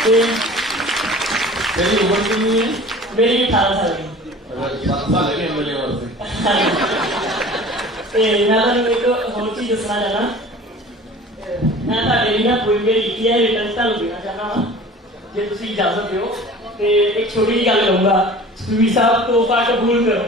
तेरी उम्र कितनी है? मेरी 18 साल की। 7 साल है एमएलए वास्ते। मैं तो एक और चीज दसना चाहना, मैं ਤੁਹਾਡੇ ਲਈ ਨਾ ਕੋਈ ਮੇਰੀ ਲਿਖੀ ਹੈ ਰਿਟਰਨ ਤੁਹਾਨੂੰ ਦੇਣਾ ਚਾਹਨਾ ਵਾ, ਜੇ ਤੁਸੀਂ ਇਜਾਜ਼ਤ ਦਿਓ ਤੇ ਇੱਕ ਛੋਟੀ ਜਿਹੀ ਗੱਲ ਕਹੂੰਗਾ, ਸੁਖਬੀਰ ਸਾਹਿਬ ਤੋਹਫਾ ਕਬੂਲ ਕਰੋ।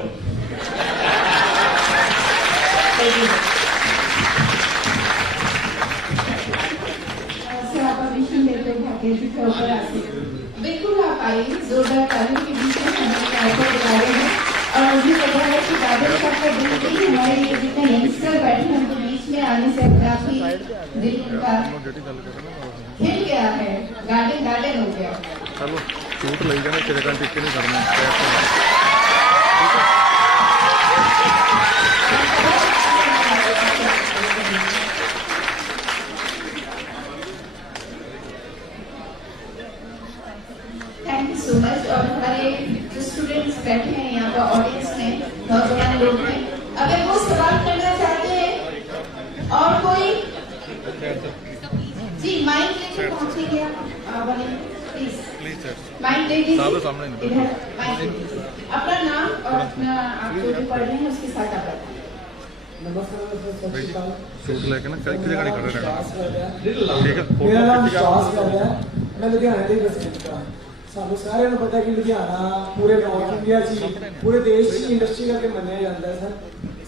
बिल्कुल आप आइए, जोरदार तालियों के बीच में हमारे कार्यक्रम बुला रहे हैं। और मुझे लग रहा है कि बादल साहब का दिल नहीं, हमारे ये जितने यंगस्टर बैठे हैं उनके बीच में आने से काफी दिल का खिल गया है, गार्डन गार्डन हो गया। चलो शूट ले जाना, तेरे घंटे के नहीं करना। Thank you so much. और हमारे जो स्टूडेंट्स बैठे हैं यहाँ पर ऑडियंस में, नौजवान लोग हैं, अगर वो सवाल करना चाहते हैं और कोई जी माइक लेके पहुंचेंगे आप प्लीज माइक ले लीजिए, इधर माइक ले लीजिए, अपना नाम और अपना आप जो भी पढ़ रहे हैं उसके साथ आप बताएं। शूट लेके ना किसी गाड़ी खड़े रहना, ठीक है? मेरा नाम विश्वास है, मैं लुधियाना के रेजिडेंट का। सानू सारे ਨੂੰ ਪਤਾ ਕਿ ਲੁਧਿਆਣਾ ਪੂਰੇ ਨਾਰਥ ਇੰਡੀਆ 'ਚ ਪੂਰੇ ਦੇਸ਼ 'ਚ ਇੰਡਸਟਰੀ ਕਰਕੇ ਮੰਨਿਆ ਜਾਂਦਾ ਹੈ।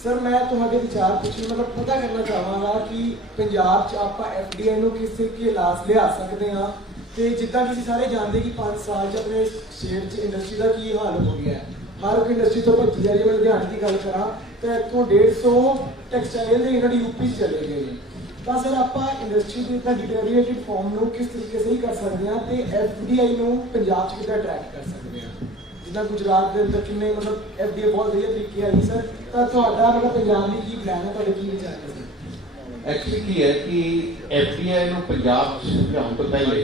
ਸਰ ਮੈਂ ਤੁਹਾਡੇ ਵਿਚਾਰ ਪੁੱਛਣ ਮਤਲਬ ਪਤਾ ਕਰਨਾ ਚਾਹਾਂਗਾ ਕਿ ਪੰਜਾਬ 'ਚ ਆਪਾਂ ਐਫਡੀਆਈ ਨੂੰ ਕਿਸ ਤਰੀਕੇ ਲਾਸ ਲਿਆ ਸਕਦੇ ਹਾਂ, ਤੇ ਜਿੱਦਾਂ ਕਿ ਅਸੀਂ ਸਾਰੇ ਜਾਣਦੇ ਕਿ 5 ਸਾਲ 'ਚ ਆਪਣੇ ਸ਼ਹਿਰ 'ਚ ਇੰਡਸਟਰੀ ਦਾ ਕੀ ਹਾਲ ਹੋ ਗਿਆ ਹੈ। ਹਰ ਇੱਕ ਇੰਡਸਟਰੀ ਤੋਂ ਭੱਜੀ ਜਾ ਰਹੀ ਹੈ। ਮੈਂ ਲੁਧਿਆਣੇ ਦੀ ਗੱਲ ਕਰਾਂ ਤਾਂ ਇੱਥੋਂ 150 ਟੈਕਸਟਾਈਲ ਦੇ ਯੂਨਿਟ ਯੂਪੀ 'ਚ ਚਲੇ ਗਏ ਨੇ। ਤਾਂ ਸਰ ਆਪਾਂ ਇੰਡਸਟਰੀ ਦੀ ਇतना डिटेरिएटेड फॉर्म ਨੂੰ ਕਿਸ ਤਰੀਕੇ ਸਹੀ ਕਰ ਸਕਦੇ ਹਾਂ ਤੇ ਐਫਡੀਆਈ ਨੂੰ ਪੰਜਾਬ 'ਚ ਕਿੱਦਾਂ ਅਟਰੈਕਟ ਕਰ ਸਕਦੇ ਹਾਂ? ਜਿੱਦਾਂ ਗੁਜਰਾਤ ਦੇ ਅੰਦਰ ਕਿੰਨੇ ਮਤਲਬ ਐਫਡੀਆਈ ਬਹੁਤ ਵਧੀਆ ਤਰੀਕੇ ਆਈ ਸਰ, ਤਾਂ ਤੁਹਾਡਾ ਮਤਲਬ ਪੰਜਾਬ ਲਈ ਕੀ ਪਲਾਨ ਹੈ, ਤੁਹਾਡੇ ਕੀ ਵਿਚਾਰ ਹੈ ਸਰ? एक्चुअली की है कि एफडीआई ਨੂੰ ਪੰਜਾਬ 'ਚ ਲਿਆਉਣ ਤੋਂ ਪਹਿਲੇ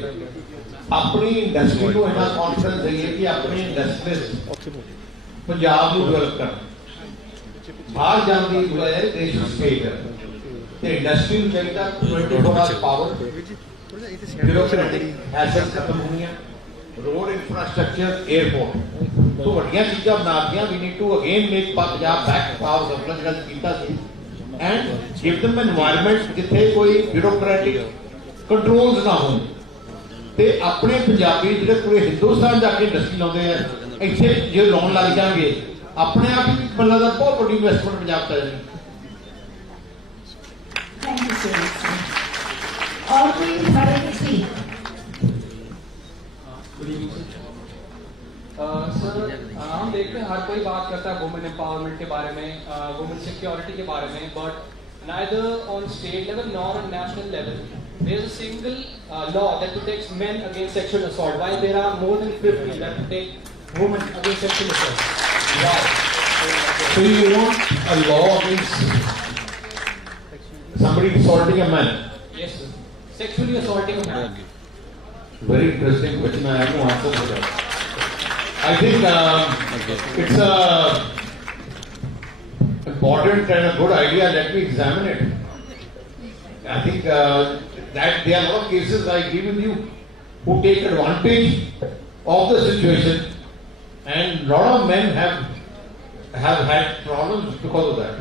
ਆਪਣੀ ਇੰਡਸਟਰੀ ਨੂੰ ਇਹਨਾਂ ਕੌਨਫੀਡੈਂਸ ਦੇਈਏ ਕਿ ਆਪਣੀ ਇੰਡਸਟਰੀਜ਼ ਪੰਜਾਬ ਨੂੰ ਡਿਵੈਲਪ ਕਰਨ, ਬਾਹਰ ਜਾਣ ਦੀ ਬਜਾਏ ਦੇਸ਼ ਨੂੰ ਸਟੇ ਕਰਨ। ਤੇ ਇੰਡਸਟਰੀ ਨੂੰ ਚਾਹੀਦਾ 24 ਆਵਰ ਪਾਵਰ, ਬਿਊਰੋਕ੍ਰੈਟਿਕ ਐਸੈਟ ਖਤਮ ਹੋਣੀਆਂ, ਰੋਡ ਇਨਫਰਾਸਟ੍ਰਕਚਰ, 에ਅਰਪੋਰਟ ਤੋਂ ਵੱਡੀਆਂ ਚੀਜ਼ਾਂ ਬਣਾਤੀਆਂ। We need to again make Punjab back power surplus ਗੱਲ ਕੀਤਾ ਸੀ ਐਂਡ ਗਿਵ them एनवायरमेंट ਜਿੱਥੇ ਕੋਈ ਬਿਊਰੋਕ੍ਰੈਟਿਕ ਕੰਟਰੋਲਸ ਨਾ ਹੋਣ। ਤੇ ਆਪਣੇ ਪੰਜਾਬੀ ਜਿਹੜੇ ਪੂਰੇ ਹਿੰਦੁਸਤਾਨ ਜਾ ਕੇ ਇੰਡਸਟਰੀ ਲਾਉਂਦੇ ਆ, ਇੱਥੇ ਜੇ ਲਾਉਣ ਲੱਗ ਜਾਣਗੇ ਆਪਣੇ ਆਪ ਹੀ ਬੰਦਾ ਦਾ ਬਹੁਤ ਵੱਡੀ ਇਨਵੈਸਟਮੈਂਟ ਪੰਜਾਬ ਚ ਆ ਜਾਣੀ। Thank you so much. और कोई हमारे किसी सर हम देखते हैं हर कोई बात करता है वुमेन एम्पावरमेंट के बारे में, वुमेन सिक्योरिटी के बारे में, but neither on state level nor on national level there is a single law that protects men against sexual assault, while there are more than 50 that protect women against sexual assault. Wow. So you want a law against somebody assaulting a man? Yes sir, sexually assaulting a man. Very interesting question. I have no answer for that. I think it's a important and a good idea. Let me examine it. I think that there are a lot of cases, I agree with you, who take advantage of the situation, and a lot of men have had problems because of that.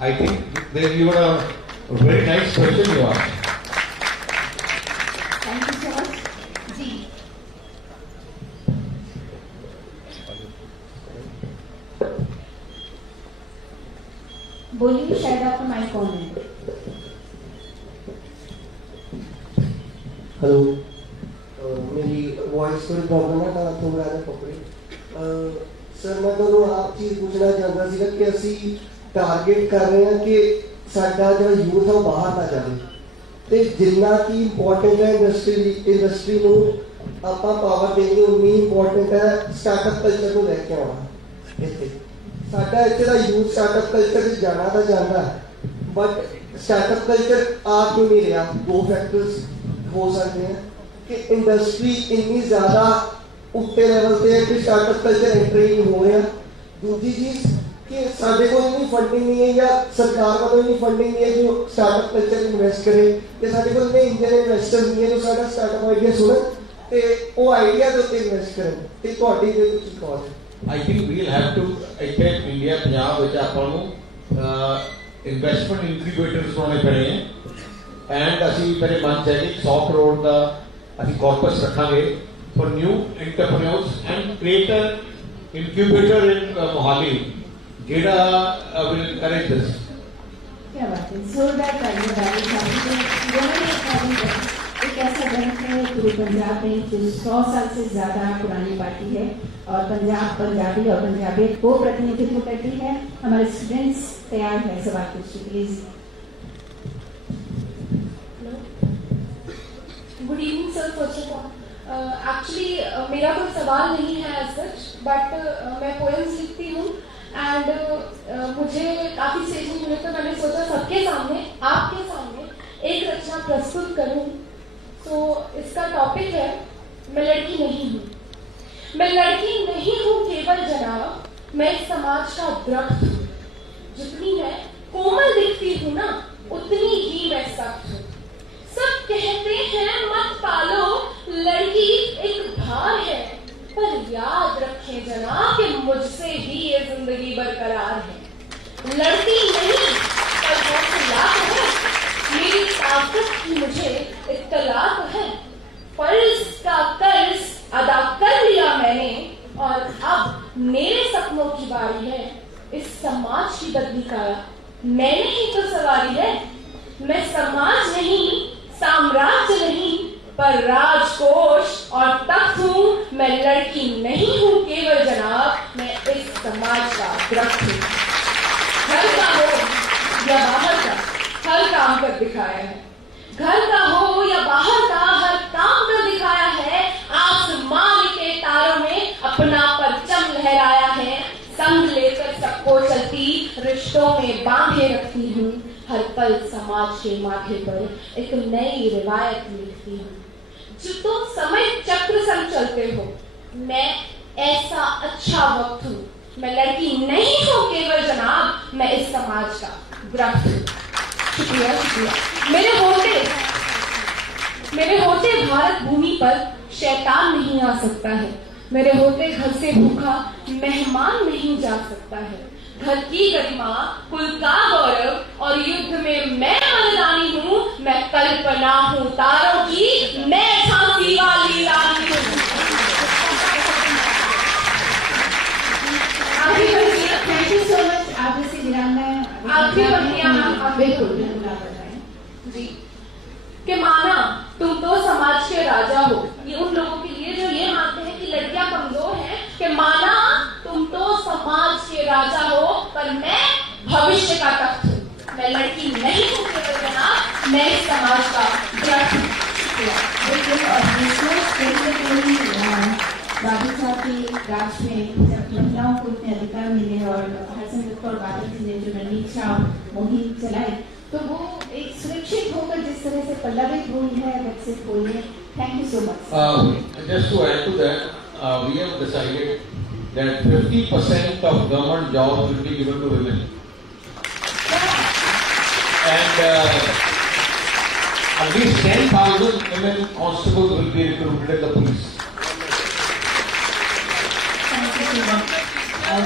I think there you are a very nice question you asked. Thank you so much जी। बोलिए, शायद आपका mic on है। Hello, मेरी voice थोड़ी problem है, तो मेरा पकड़े। सर मैं तो आप चीज पूछना चाहता सी कि ਅਸੀਂ टारगेट कर रहे हैं कि ਸਾਡਾ ਜਿਹੜਾ ਯੂਥ ਹੈ ਉਹ ਬਾਹਰ ਨਾ ਜਾਵੇ, ਤੇ ਜਿੰਨਾ ਕੀ ਇੰਪੋਰਟੈਂਟ ਹੈ ਇੰਡਸਟਰੀ ਨੂੰ ਆਪਾਂ ਪਾਵਰ ਦੇਣੀ, ਉਨੀ ਇੰਪੋਰਟੈਂਟ ਹੈ ਸਟਾਰਟਅਪ ਕਲਚਰ ਨੂੰ ਲੈ ਕੇ ਆਉਣਾ। ਇੱਥੇ ਸਾਡਾ ਇੱਥੇ ਦਾ ਯੂਥ ਸਟਾਰਟਅਪ ਕਲਚਰ ਵਿੱਚ ਜਾਣਾ ਤਾਂ ਜਾਂਦਾ ਹੈ, ਬਟ ਸਟਾਰਟਅਪ ਕਲਚਰ ਆ ਕਿਉਂ ਨਹੀਂ ਰਿਹਾ? ਦੋ ਫੈਕਟਰਸ ਹੋ ਸਕਦੇ हैं कि इंडस्ट्री इतनी ज़्यादा उत्ते लेवल से है कि स्टार्टअप कल्चर एंट्री नहीं हो रहा। दूसरी चीज़ कि साढ़े को इतनी फंडिंग नहीं है या सरकार को इतनी फंडिंग नहीं है जो स्टार्टअप कल्चर इन्वेस्ट करे, या साढ़े को इतने इंडियन इन्वेस्टर नहीं है जो साढ़ा स्टार्टअप आइडिया सुने। ਤੇ ਉਹ ਆਈਡੀਆ ਦੇ ਉੱਤੇ ਇਨਵੈਸਟ ਕਰਨ ਤੇ ਤੁਹਾਡੀ ਦੇ ਵਿੱਚ ਕੀ ਕੌਜ਼ ਹੈ? I think we'll have to ਇੱਥੇ ਇੰਡੀਆ ਪੰਜਾਬ ਵਿੱਚ ਆਪਾਂ ਨੂੰ ਇਨਵੈਸਟਮੈਂਟ ਇਨਕੂਬੇਟਰਸ ਬਣਾਉਣੇ ਪੈਣੇ ਹੈ ਐਂਡ ਅਸੀਂ ਮੇਰੇ ਮਨ ਚ ਹੈ ਕਿ 100 ਕਰੋੜ ਦਾ ਅਸੀਂ ਕਾਰਪਸ ਰੱਖਾਂਗੇ for new entrepreneurs and create a incubator in Mohali ਜਿਹੜਾ ਵਿਲ encourage this. क्या बात है, जोरदार तालियां बारिश आपकी एक ऐसा दल है पूरे पंजाब में जो 100 साल से ज्यादा पुरानी पार्टी है और पंजाब पंजाबी और पंजाबियत को प्रतिनिधित्व करती है। हमारे स्टूडेंट्स तैयार है सवाल पूछने के लिए। Good evening sir, first of all actually मेरा कोई सवाल नहीं है एज सच, बट मैं पोएम्स लिखती हूँ एंड मुझे काफ़ी स्टेजिंग मिले तो मैंने सोचा सबके सामने आपके सामने एक रचना प्रस्तुत करूँ। तो इसका टॉपिक है मैं लड़की नहीं हूँ। मैं लड़की नहीं हूँ केवल जनाब, मैं इस समाज का दरख्त हूँ। जितनी मैं कोमल दिखती हूँ ना उतनी ही मैं सख्त हूँ। सब कहते हैं मत पालो लड़की एक भार है, पर याद रखें जनाब कि मुझसे ही ये जिंदगी बरकरार है। लड़की नहीं पर हौसला है, मेरी ताकत की मुझे इत्तला है। फर्ज का कर्ज अदा कर लिया मैंने और अब मेरे सपनों की बारी है। इस समाज की बदली का मैंने ही तो सवारी है। मैं समाज नहीं, साम्राज्य नहीं, पर राजकोष और तख्त हूँ। मैं लड़की नहीं हूँ केवल जनाब, मैं इस समाज का दरख्त हूँ। घर का हो या बाहर का हर काम कर दिखाया है। घर का हो या बाहर का हर काम कर दिखाया है। आसमान के तारों में अपना परचम लहराया है। संग लेकर सबको चलती रिश्तों में बांधे रखती हूँ। हर पल समाज के माथे पर एक नई रिवायत लिखती हूँ। जो तुम समय चक्र संग चलते हो, मैं ऐसा अच्छा वक्त हूँ। मैं लड़की नहीं हूँ केवल जनाब, मैं इस समाज का दरख्त हूँ। शुक्रिया शुक्रिया। मेरे होते भारत भूमि पर शैतान नहीं आ सकता है। मेरे होते घर से भूखा मेहमान नहीं जा सकता है। घर की गरिमा, कुल का गौरव और युद्ध में मैं मर्दानी हूँ। मैं कल्पना हूँ तारों की, मैं झांसी वाली रानी हूँ। Thank you so much. आप इसे वीरांगना आखिरी पंक्तियां आप बिल्कुल जी कि माना तुम तो समाज के राजा हो। ये उन लोगों के लिए जो ये मानते हैं कि लड़कियां कमजोर हैं, कि माना तुम तो समाज के राजा हो, पर मैं भविष्य का तख्त हूँ। मैं लड़की नहीं हूँ केवल जनाब, मैं इस समाज का दरख्त हूँ। बिल्कुल। और बाबू साहब के राज में जब महिलाओं को इतने अधिकार मिले और हरसिमरत कौर बादल जी ने जो रणनीति मुहिम चलाई, तो वो एक सुरक्षित होकर जिस तरह से पल्लवित हुई है, विकसित हुई है। Thank you so much. Just to add to that, we have decided that 50% of government jobs will be given to women. And at least 10,000 women constables will be recruited in the police.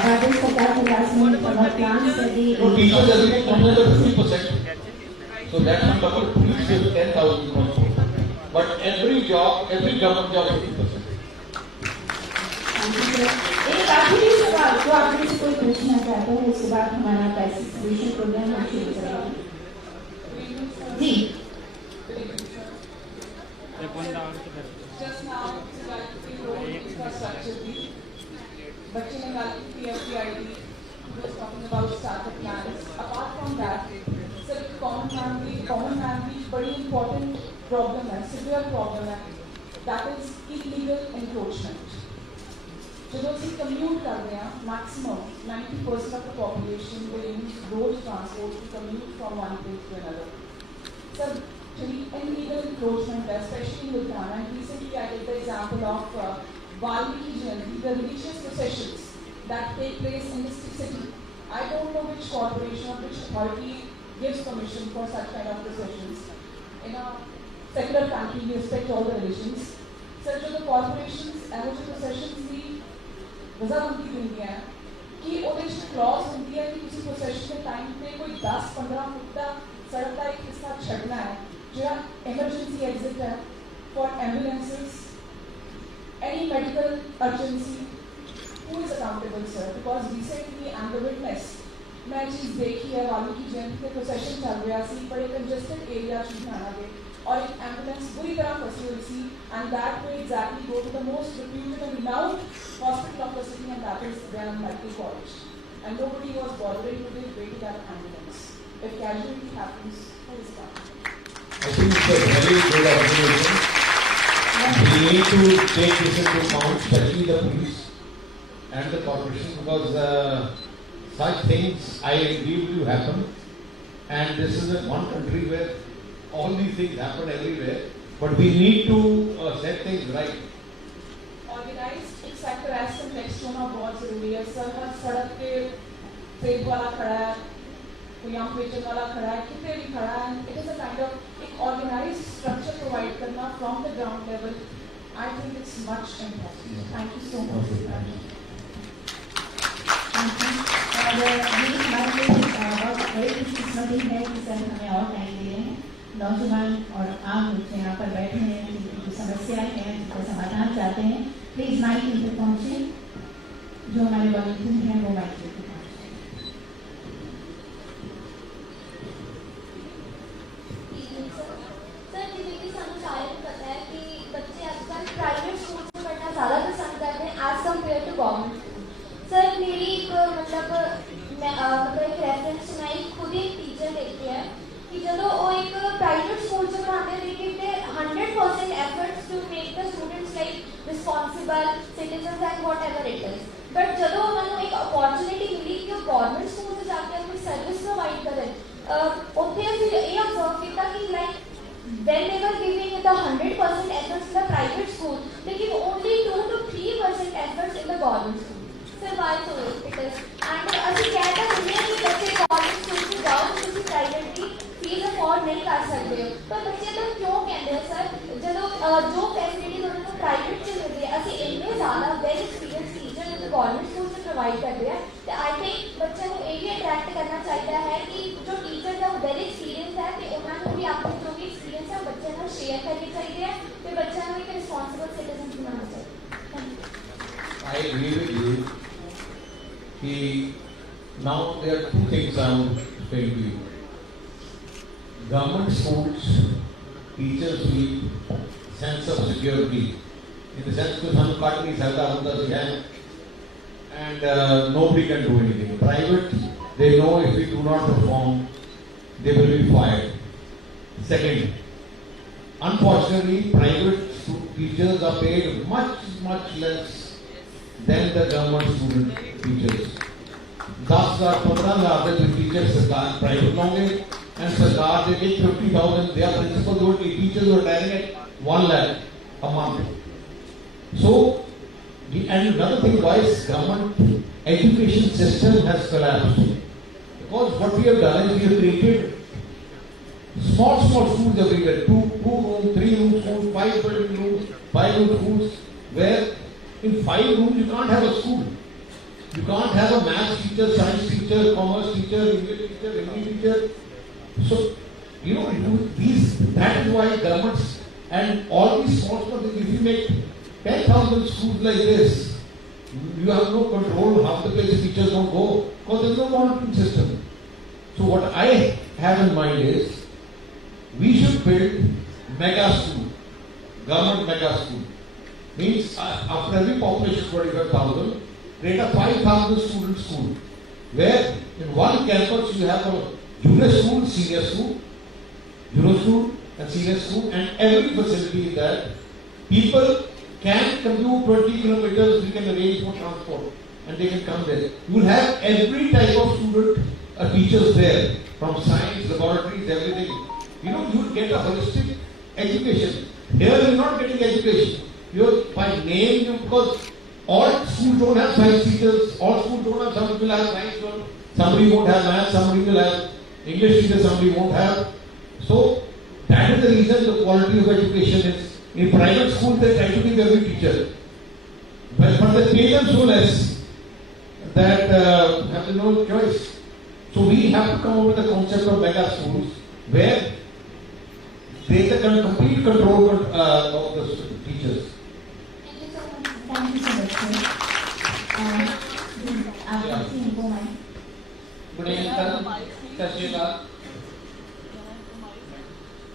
बादल सरकार के राज में प्लान कर दी। So teachers have been another 50%. So that's on top of police is 10,000 constables. But every job, every government job is 50%. एक आखिरी सवाल जो आप मुझसे कोई पूछना चाहते हैं, उसके बाद हमारा पैसिफिकेशन प्रोग्राम हम शुरू करेंगे। जी बच्चे ने बात की PFPID, was talking about startup plans. Apart from that, sir, common man की बड़ी important problem है, severe problem है. That is illegal encroachment. जब हम commute करते हैं, maximum 90% of the population will use road transport to commute from one place to another. Sir, illegal encroachment, especially in Ludhiana, and recently I did the example of Valmiki Jayanti, the religious processions that take place in this city. I don't know which corporation or which authority gives permission for such kind of processions. In a secular country, we respect all the religions. Sir जो कॉर्पोरेशंस एवं जो प्रोसेशंस की रजामंदी दिंदी है कि ਉਹਦੇ ਵਿੱਚ ਕਲੌਜ਼ ਹੁੰਦੀ ਹੈ ਕਿ ਤੁਸੀਂ ਪ੍ਰੋਸੈਸ਼ਨ ਦੇ ਟਾਈਮ ਤੇ ਕੋਈ 10-15 ਫੁੱਟ ਦਾ ਸੜਕ ਦਾ ਇੱਕ ਹਿੱਸਾ ਛੱਡਣਾ ਹੈ ਜਿਹੜਾ ਐਮਰਜੈਂਸੀ ਐਗਜ਼ਿਟ ਹੈ for ambulances any medical urgency, who is accountable, sir? Because recently I'm the witness. मैं चीज़ देखी है वाल्मीकि जयंती के प्रोसेशन चल रहा सी बड़े कंजेस्टेड एरिया घुमाना गए और एक एम्बुलेंस बुरी तरह फंसी हुई सी and that way exactly go to the most reputed and renowned hospital of the city and that is Dayal Medical College and nobody was bothering to give way to that ambulance. If casualty happens, who is accountable? I think it's a very good observation. We need to take this into account, especially the police and the corporation, because such things I believe to happen, and this is one country where all these things happen everywhere. But we need to set things right. Organized एक sector as complex होना बहुत जरूरी है सर हर सड़क पे ट्रेड वाला खड़ा है कोई आम बेचने वाला खड़ा है कितने भी खड़ा है it is a kind of एक organized structure provide करना from the ground level I think it's much important. Thank you so much. और मेरी हमारे बहुत बड़ी खुशकिस्मती है कि सर हमें और टाइम दे रहे हैं नौजवान और आम लोग यहाँ पर बैठे हैं जिनकी समस्याएं हैं जिनका समाधान चाहते हैं प्लीज माइक इन तक पहुँचे जो हमारे वॉलंटियर हैं वो माइक इन तक पहुँचे सर जिन्हें कि सानू सारे को पता है कि बच्चे आजकल प्राइवेट स्कूल में पढ़ना ज़्यादा पसंद करते हैं as compare to government sir मेरी एक मतलब एक रेफरेंस सुनाई खुद एक टीचर देखती है कि जो वो एक प्राइवेट स्कूल से पढ़ाते हैं लेकिन they 100% efforts to make the students like responsible citizen and whatever it is but जो उन्होंने एक अपॉर्चुनिटी मिली कि गवर्नमेंट स्कूल से जाकर अपनी सर्विस प्रोवाइड करें उत्थे असीं ये ऑब्जर्व किया कि like when they were giving the 100% efforts in the private school, they give only 2 to 3% efforts in the government school. Sir, why so it is? And अभी कहता है कि बच्चे government school से जाओ तो किसी private की फीस अफोर्ड नहीं कर सकते हो पर बच्चे तो क्यों कहते हैं सर जो फैसिलिटीज उन्होंने प्राइवेट से मिलती है अभी इतने ज़्यादा वेल एक्सपीरियंस टीचर जो गवर्नमेंट स्कूल से प्रोवाइड करते हैं तो आई थिंक बच्चों को ये भी अट्रैक्ट करना चाहिए है कि जो टीचर है वो वेल एक्सपीरियंस है तो उन्होंने भी अपने जो भी एक्सपीरियंस है बच्चे को शेयर करनी चाहिए तो बच्चों को एक रिस्पॉन्सिबल सिटीजन बनाना चाहिए I agree with you. Now there are two things I want to tell you. Government schools, teachers feel sense of security. In the sense that हम काट नहीं सकता हम तो है, and nobody can do anything. Private, they know if we do not perform, they will be fired. Second, unfortunately, private teachers are paid much less than the government student teachers. 10,000-15,000 के टीचर सरकार प्राइवेट लोगे and सरकार दे 50,000 they are principal those teachers who are direct at 1 lakh a month. So and another thing why government education system has collapsed because what we have done is we have created small schools everywhere 2 room 3 room schools 5 bedroom rooms 5 room schools where in 5 rooms you can't have a school. You can't have a maths teacher, science teacher, commerce teacher, English teacher, Hindi teacher. So, you know, that is why governments and all these small schools, if you make 10,000 schools like this, you have no control, half the place teachers don't go, because there is no monitoring system. So what I have in mind is, we should build mega school, government mega school. Means after every population 25,000, create a 5,000 student school where in one campus you have a junior school, senior school, junior school and senior school and every facility is that people can commute 20 kilometers, we can arrange for transport and they can come there. You will have every type of student, teachers there from science, laboratories, everything. You know, you will get a holistic education. Here you are not getting education. You are by name, because all schools don't have science teachers, all schools don't have, some will have science one, somebody won't have math, somebody will have English teacher, somebody won't have. So that is the reason the quality of education is In private school, they try to be every teacher. But for the parents who less, that have no choice. So we have to come up with the concept of mega schools where they can complete control of the teachers. Thank you so much, sir. Good evening, sir. सत श्री अकाल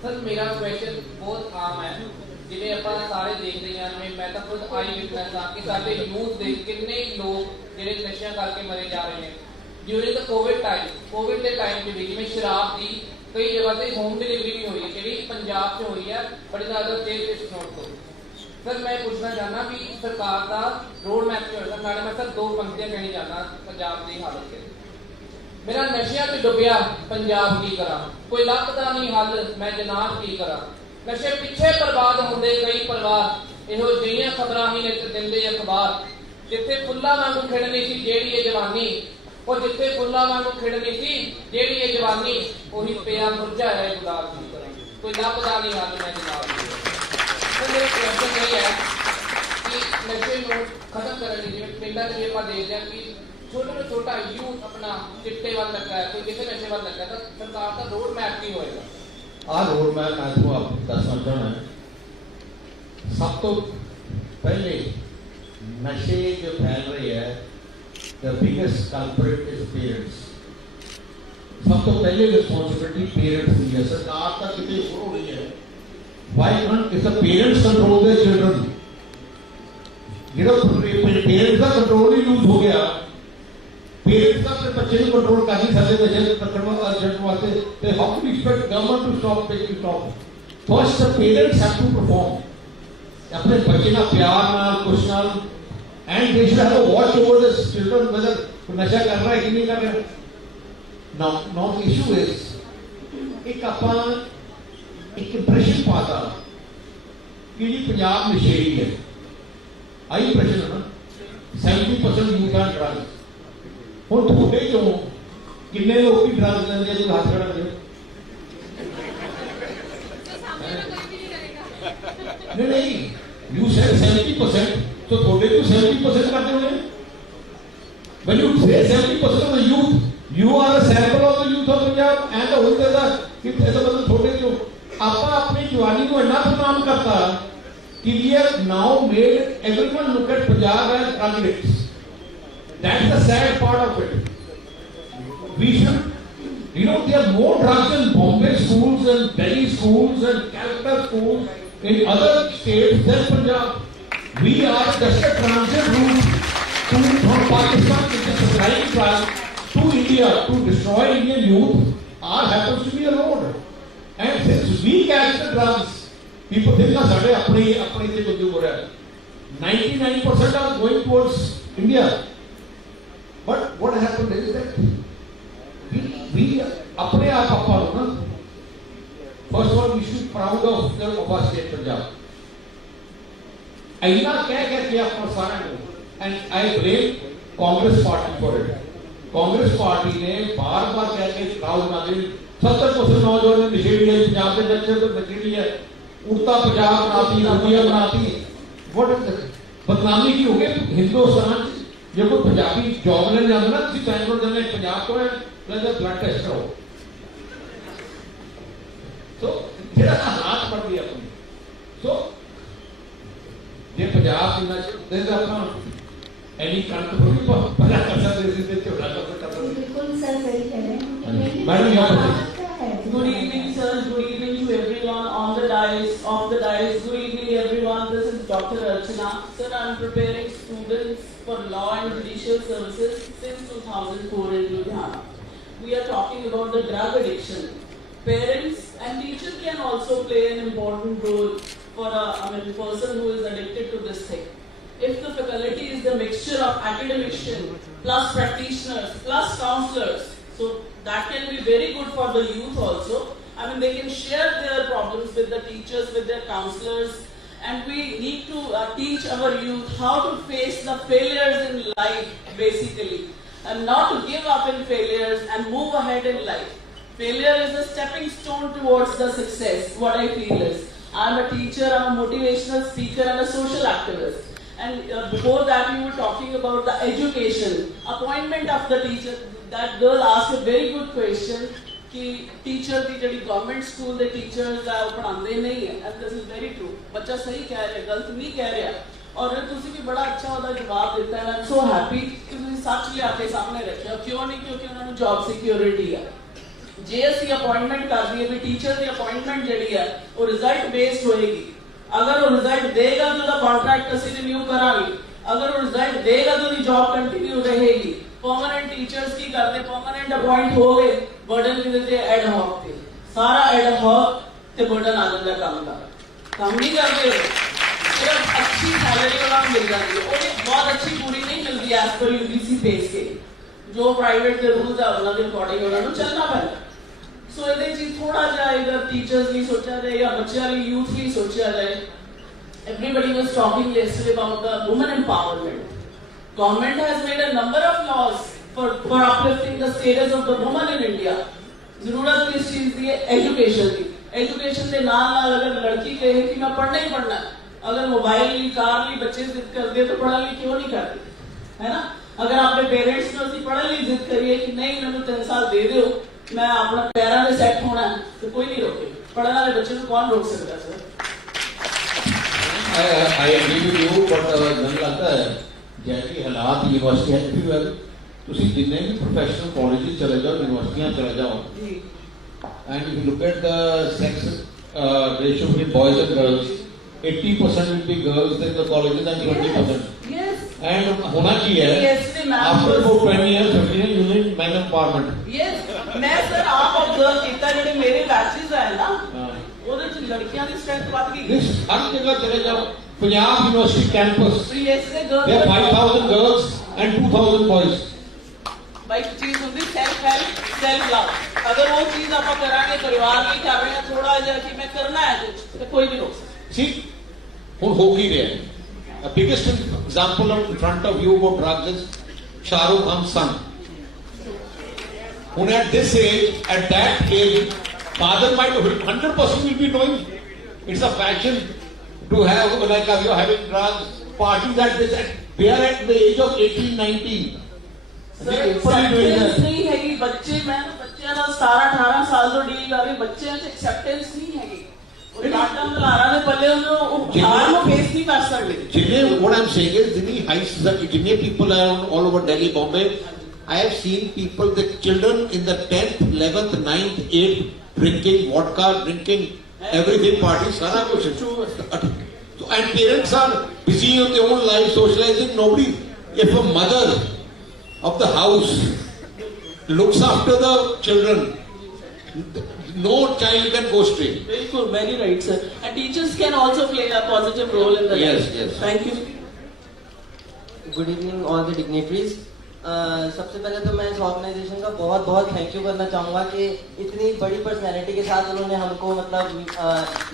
सर मेरा क्वेश्चन बहुत आम है जिन्हें ਆਪਾਂ ਸਾਰੇ ਦੇਖਦੇ ਹਾਂ ਮੈਂ ਤਾਂ ਖੁਦ ਆਈ ਵਿਟਨੈਸ ਹਾਂ ਕਿ ਸਾਡੇ ਯੂਥ ਦੇ ਕਿੰਨੇ ਲੋਕ ਜਿਹੜੇ ਨਸ਼ਿਆਂ ਕਰਕੇ ਮਰੇ ਜਾ ਰਹੇ ਨੇ ਡਿਊਰਿੰਗ ਦ ਕੋਵਿਡ ਦੇ ਟਾਈਮ ਦੇ ਵਿੱਚ ਜਿਵੇਂ ਸ਼ਰਾਬ ਦੀ ਕਈ ਜਗ੍ਹਾ ਤੇ ਹੋਮ ਡਿਲੀਵਰੀ ਵੀ ਹੋਈ ਹੈ ਜਿਹੜੀ ਪੰਜਾਬ 'ਚ ਹੋਈ ਹੈ ਬੜੀ ਜ਼ਿਆਦਾ ਤੇਜ਼ ਸੁਣਨ ਤੋਂ सर मैं पूछना चाहना भी सरकार का रोड मैप जो है मैडम मैं सर 2 पंक्तियां कहनी चाहना पंजाब की हालत के मेरा नशिया में डुबिया पंजाब की करा कोई लभदा नहीं हल मैं जनाब की करा नशे पिछे बर्बाद होंदे कई परिवार इहो जिहियां खबरां ही नित दिंदे अखबार जिथे फुल्लां वांगू खिड़नी सी जेड़ी ये जवानी और जिथे फुल्लां वांगू खिड़नी सी जेड़ी ये जवानी ओही पिया मुरझा है गुलाब की करा कोई लभदा नहीं हल मैं जनाब की मेरा क्वेश्चन यही है कि नशे को खत्म करने के लिए पिंडा में आप देख रहे हैं कि छोटे से छोटा यूथ अपना चिट्टे वाल लगा है कोई किसी नशे वाल लगा है तो सरकार का रोड मैप नहीं होएगा रोड मैप मैं तो आप दसना चाहना सब तो पहले नशे जो फैल रहे हैं the biggest culprit is parents सब तो पहले रिस्पॉन्सिबिलिटी पेरेंट्स की है सरकार का कितनी शुरू हो रही है Why can't if the parents control their children? Parents का कंट्रोल ही लूज हो गया पेरेंट्स का अपने बच्चे को कंट्रोल कर नहीं सकते नशे पकड़ने वास्ते they how to expect government to stop taking stop first the parents have to perform अपने बच्चे का प्यार नाल खुश नाल and they should have to watch over the children whether नशा कर रहा है कि नहीं कर रहा now the issue is एक अपन एक इंप्रेशन पाता कि जी पंजाब नशेड़ी है आई इंप्रेशन है ना 70% यूथ आर ड्रग्स हुण थोड़े चों किन्ने लोग भी ड्रग्स लेंदे जो हाथ खड़ा करो नहीं यू सेड 70% तो थोड़े तो 70% करते होंगे when you say 70% of the youth you are a sample of the youth of Punjab and the whole that कि ऐसा मतलब थोड़े जो आपा अपनी जवानी को इतना बदनाम करता कि we have now made everyone look at Punjab as drug addicts. That's the sad part of it. We should, there are more drugs in Bombay schools and Delhi schools and Calcutta schools in other states than Punjab. We are just a transit route from Pakistan, which is supplying drugs to India to destroy Indian youth. Happens to be a road. And since we catch the drugs, people think that साढ़े अपने से कुछ हो रहा है. 99% are going towards India. But what happened is that we अपने आप अपा लो ना. First of all, we should be proud of our state Punjab. ऐना क्या किया अपना सारा को. And I blame Congress party for it. Congress पार्टी ने बार-बार कह के राहुल गांधी 70% नौजवान नशेड़ी है पंजाब के नशे तो नशेड़ी है उड़ता पंजाब बनाती दुनिया बनाती व्हाट बदनामी की हो गई हिंदुस्तान जो कोई पंजाबी जॉब लेने जाता ना किसी बैंगलोर जाने पंजाब को है ब्लड टेस्ट करो तो जेड़ा हालात पड़ गया अपनी सो ये पंजाब की नशे दे अपना एनी कंट थोड़ी पहला कर सकते थे चोला कर सकते बिल्कुल सर सही कह रहे हैं मैडम यहाँ पर Good evening, sir. Good evening to everyone on the dais, off the dais. Good evening, everyone. This is Dr. Archana. Sir, I'm preparing students for law and judicial services since 2004 in Ludhiana. We are talking about the drug addiction. Parents and teachers can also play an important role for a person who is addicted to this thing. If the faculty is the mixture of academicians plus practitioners plus counselors, so that can be very good for the youth also. I mean, they can share their problems with the teachers, with their counselors, and we need to teach our youth how to face the failures in life, basically, and not to give up in failures and move ahead in life. Failure is a stepping stone towards the success, what I feel is. I'm a teacher, I'm a motivational speaker, and a social activist. And before that, we were talking about the education, appointment of the teacher. That girl asked a very good question. कि टीचर की जड़ी government school के टीचर्स है वो पढ़ाते नहीं है, and this is very true. बच्चा सही कह रहा है, गलत नहीं कह रहा. और तुसी भी बड़ा अच्छा ਉਹਦਾ जवाब दिता है. आई एम सो हैप्पी कि ਤੁਸੀਂ ਸੱਚ ਲਿਆ ਕੇ ਸਾਹਮਣੇ ਰੱਖਿਆ. ਕਿਉਂ ਨਹੀਂ? ਕਿਉਂਕਿ ਉਹਨਾਂ ਨੂੰ ਜੌਬ ਸਿਕਿਉਰਿਟੀ ਹੈ. ਜੇ ਅਸੀਂ ਅਪਾਇੰਟਮੈਂਟ ਕਰ ਦਈਏ ਵੀ ਟੀਚਰ ਦੀ ਅਪਾਇੰਟਮੈਂਟ ਜਿਹੜੀ ਹੈ ਉਹ ਰਿਜ਼ਲਟ ਬੇਸਡ ਹੋਏਗੀ. ਅਗਰ ਉਹ ਰਿਜ਼ਲਟ ਦੇਗਾ ਤਾਂ ਉਹਦਾ ਕੰਟਰੈਕਟ ਅਸੀਂ ਰਿਨਿਊ ਕਰਾਂਗੇ. ਅਗਰ ਉਹ ਰਿਜ਼ਲਟ ਦੇਗਾ ਤਾਂ ਉਹਦੀ ਜੌਬ ਕੰਟੀਨਿਊ ਰਹੇਗੀ. परमानेंट टीचर्स की करते परमानेंट अपॉइंट हो गए, बर्डन की देते एड हॉक थे. सारा एड हॉक ते बर्डन आ जाता काम नहीं करते. सिर्फ अच्छी सैलरी वाला मिल जाती है और एक बहुत अच्छी पूरी नहीं मिलती एज पर यूजीसी पे स्केल. जो प्राइवेट के रूल्स है उन्होंने अकॉर्डिंग उन्होंने चलना पैंदा. सो ये चीज थोड़ा जा इधर टीचर्स नहीं सोचा जाए या बच्चों लिए यूथ नहीं सोचा जाए. Everybody was talking yesterday about the women empowerment. Government has made a number of laws for uplifting the status of the woman in India. जरूरत किस चीज की है? एजुकेशन की. एजुकेशन के नाल अगर लड़की कहे कि मैं पढ़ना ही पढ़ना है, अगर मोबाइल ली कार ली बच्चे जिद कर दे तो पढ़ा ली क्यों नहीं करते, है ना? अगर अपने पेरेंट्स को असं पढ़ने ली जिद करिए कि नहीं मैंने 3 साल दे दो, मैं अपना पैरों में सेट होना है, तो कोई नहीं रोके. पढ़ने वाले बच्चे को कौन रोक सकता है? Sir I agree with you, but ਮੈਨੂੰ ਲੱਗਦਾ ਹੈ जैसे हालात यूनिवर्सिटी है एवरीवेयर. ਤੁਸੀਂ ਜਿੰਨੇ ਵੀ ਪ੍ਰੋਫੈਸ਼ਨਲ ਕਾਲਜਸ ਚਲੇ ਜਾਓ, ਯੂਨੀਵਰਸਿਟੀਆਂ ਚਲੇ ਜਾਓ, and if you look at the sex ratio between boys and girls, 80% will be girls in the colleges and 20%. Yes. And होना चाहिए. After about 20 years, 15 years, you need men empowerment. Yes. मैं सर आप ऑब्जर्व किया ਜਿਹੜੇ ਮੇਰੇ बैचेस है ना, ਉਹਦੇ ਚ ਲੜਕੀਆਂ ਦੀ ਸਟਰੈਂਥ ਵੱਧ ਗਈ. हर जगह चले जाओ, Punjab university campus, there are 5,000 girls and 2,000 boys. भाई चीज होती सेल्फ हेल्प, सेल्फ लव. अगर वो चीज आप करांगे, परिवार नहीं कर रहे हैं थोड़ा जा कि मैं करना है कुछ, तो कोई भी रोक सकता. See, ਹੁਣ ਹੋ ਕੀ ਰਿਹਾ ਹੈ? The biggest example in front of you about drugs is Shah Rukh Khan's son. When at this age, at that age, father might 100% will be knowing it's a fashion to have, like you're having drugs, parties at this, they are at the age of 18, 19. एक्सेप्टेंस नहीं हैगी. बच्चे मैं बच्चों का 17-18 साल तो डील कर रही, बच्चों च एक्सेप्टेंस नहीं हैगी. डाटा मलारा दे पल्ले उन्होंने फेस नहीं कर सकते. जिन्हें what I'm saying is जिन्हें high society, जिन्हें people are all over Delhi, Bombay, I have seen people, the children in the 10th, 11th, 9th, 8th drinking vodka, drinking everything, party, सारा कुछ. And parents are busy in their own life, socializing. Nobody, if a mother of the house looks after the children, no child can go astray. बिल्कुल, very right, sir. And teachers can also play a positive role in the Yes, life. yes. Thank you. Good evening all the dignitaries. सबसे पहले तो मैं इस ऑर्गेनाइजेशन का बहुत बहुत thank you करना चाहूँगा कि इतनी बड़ी पर्सनैलिटी के साथ उन्होंने हमको मतलब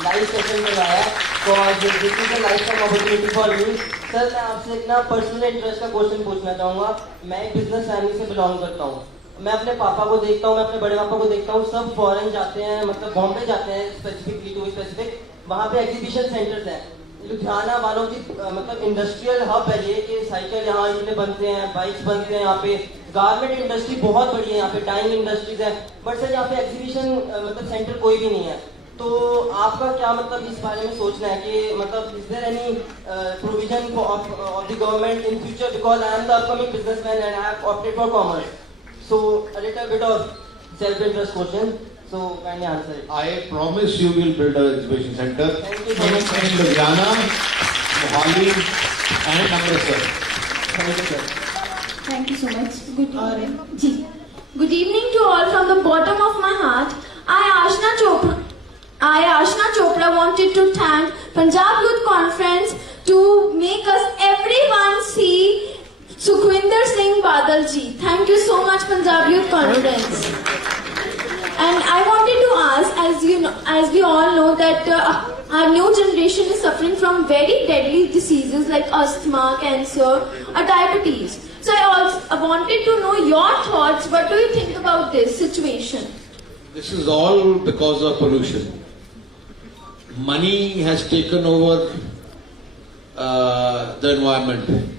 लाइव सेशन करवाया. तो this is a life time opportunity for you. Sir मैं आपसे एक ना पर्सनल इंटरेस्ट का क्वेश्चन पूछना चाहूँगा. मैं एक बिजनेस फैमिली से बिलोंग करता हूँ. मैं अपने पापा को देखता हूँ, मैं अपने बड़े पापा को देखता हूँ, सब फॉरेन जाते हैं, मतलब बॉम्बे जाते हैं स्पेसिफिकली, टू स्पेसिफिक. वहाँ पे एग्जीबिशन सेंटर्स हैं. लुधियाना वालों की मतलब इंडस्ट्रियल हब है ये, कि साइकिल यहाँ इतने बनते हैं, बाइक्स बनते हैं यहाँ पे. गारमेंट इंडस्ट्री बहुत बड़ी है यहाँ पे, डाइंग इंडस्ट्रीज है. बट सर यहाँ पे एग्जीबिशन मतलब सेंटर कोई भी नहीं है. तो आपका क्या मतलब इस बारे में सोचना है कि मतलब is there any provision of the government in future, because I am the upcoming businessman and I have opted for commerce. So a little bit of self-interest question. So kindly answer it. I promise you will build an exhibition center. Thank you so much. In Ludhiana, Mohali, and Amritsar. Thank you, sir. Thank you so much. Good evening. Ji. Good evening to all from the bottom of my heart. I, Ashna Chopra, wanted to thank Punjab Youth Conference to make us everyone see Sukhwinder Singh Badal ji. Thank you so much, Punjab Youth Conference. And I wanted to ask, as we all know that our new generation is suffering from very deadly diseases like asthma, cancer, or diabetes. So I wanted to know your thoughts. What do you think about this situation? This is all because of pollution. money has taken over the environment.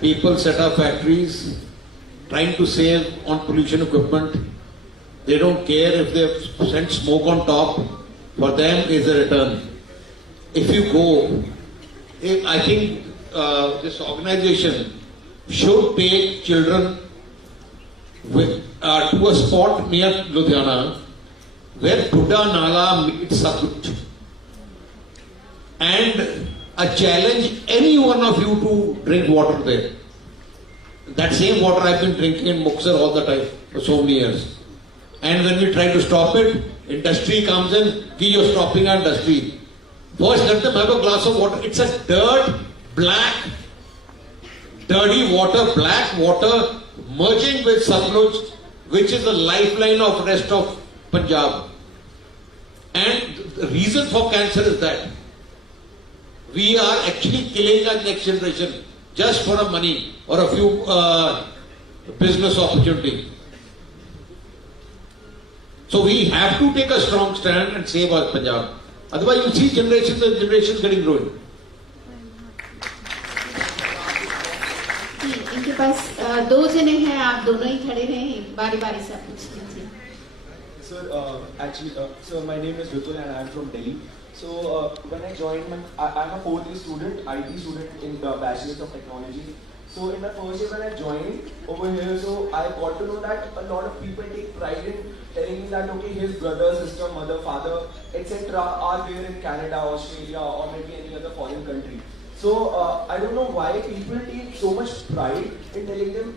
People set up factories trying to save on pollution equipment. They don't care if they send smoke on top. For them is a return. If you go, I think this organization should take children with, to a spot near Ludhiana where Buddha Nala meets Satluj, and I challenge any one of you to drink water there. That same water I've been drinking in Muxar all the time for so many years. And when we try to stop it, industry comes in, you're stopping our industry. First, let them have a glass of water. It's a dirty water, black water merging with Satluj, which is the lifeline of rest of Punjab. And the reason for cancer is that we are actually killing our next generation just for a money or a few business opportunity. So we have to take a strong stand and save our Punjab. Otherwise you see generations and generations getting ruined. इनके पास दो जने हैं, आप दोनों ही खड़े रहें, बारी बारी से पूछ लीजिए. Sir, actually, sir, my name is Ritul and I'm from Delhi. So when I joined, I'm a 4th year student, IT student in the Bachelor's of Technology. So in my first year when I joined over here, so I got to know that a lot of people take pride in telling me that okay, his brother, sister, mother, father, etc. are there in Canada, Australia, or maybe any other foreign country. So I don't know why people take so much pride in telling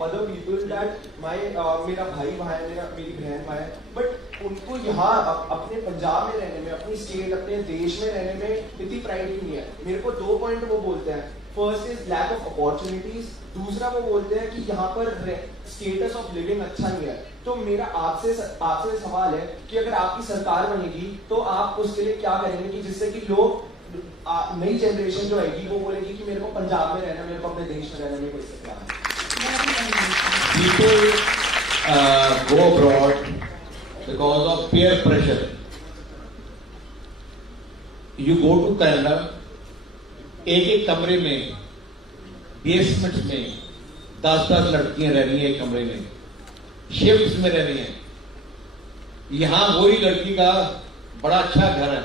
other people that मेरा भाई वहाँ है, मेरी बहन वहाँ है, but उनको यहाँ अपने पंजाब में रहने में, अपनी स्टेट, अपने देश में रहने में इतनी प्राइड ही नहीं है. मेरे को 2 पॉइंट वो बोलते हैं. First is lack of opportunities, दूसरा वो बोलते हैं कि यहाँ पर स्टेटस ऑफ लिविंग अच्छा नहीं है. तो मेरा आपसे सवाल है कि अगर आपकी सरकार बनेगी तो आप उसके लिए क्या करेंगे कि जिससे कि लोग नई जनरेशन जो आएगी वो बोलेगी कि मेरे को पंजाब में रहना, मेरे को अपने देश में रहना, मेरे को इससे क्या है. People go abroad because of peer pressure. You go to Canada, एक कमरे में, बेसमेंट में 10-10 लड़कियां रह रही हैं एक कमरे में, शिफ्ट्स में रह रही हैं. यहां वही लड़की का बड़ा अच्छा घर है.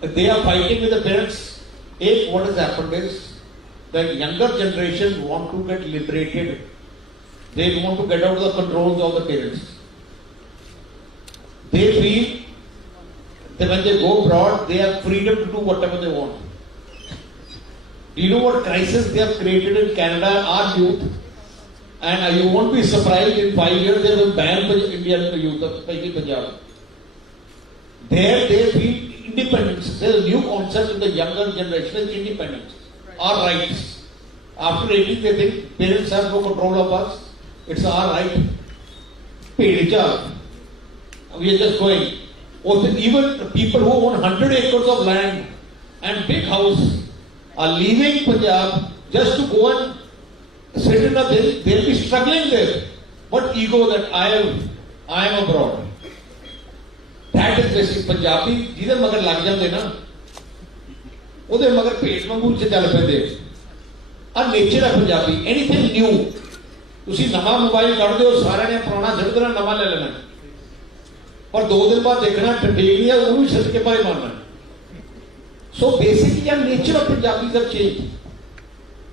They are fighting with the parents. What has happened is the younger generation want to get liberated. They want to get out of the controls of the parents. They feel that when they go abroad, they have freedom to do whatever they want. Do you know what crisis they have created in Canada? Our youth, and you won't be surprised in 5 years they will ban Indian youth, especially Punjab. There they feel independence. There is a new concept in the younger generation is independence. Our rights. After 18 they think parents have no control of us. It's our right. We are just going. Even people who own 100 acres of land and big house are leaving Punjab just to go and sit in a they'll be struggling there. What ego that I am abroad. That is basic. Punjabi ਜਿਹਦੇ ਮਗਰ ਲੱਗ ਜਾਂਦੇ ਨਾ ਉਹਦੇ ਮਗਰ ਭੇਟ ਵਾਂਗੂ ਚ ਚੱਲ ਪੈਂਦੇ. ਆ ਨੇਚਰ ਹੈ ਪੰਜਾਬੀ. ਐਨੀਥਿੰਗ ਨਿਊ, ਤੁਸੀਂ ਨਵਾਂ ਮੋਬਾਈਲ ਕੱਢਦੇ ਹੋ, ਸਾਰਿਆਂ ਨੇ ਪੁਰਾਣਾ ਛੱਡ ਦੇਣਾ, ਨਵਾਂ ਲੈ ਲੈਣਾ, ਪਰ 2 ਦਿਨ ਬਾਅਦ ਦੇਖਣਾ ਠੀਕ ਨਹੀਂ ਹੈ, ਉਹਨੂੰ ਹੀ ਛੱਡ ਕੇ ਭਾਵੇਂ ਮਾਰਨਾ. ਸੋ ਬੇਸਿਕਲੀ ਆ ਨੇਚਰ ਆਫ ਪੰਜਾਬੀ ਦਾ ਚੇਂਜ.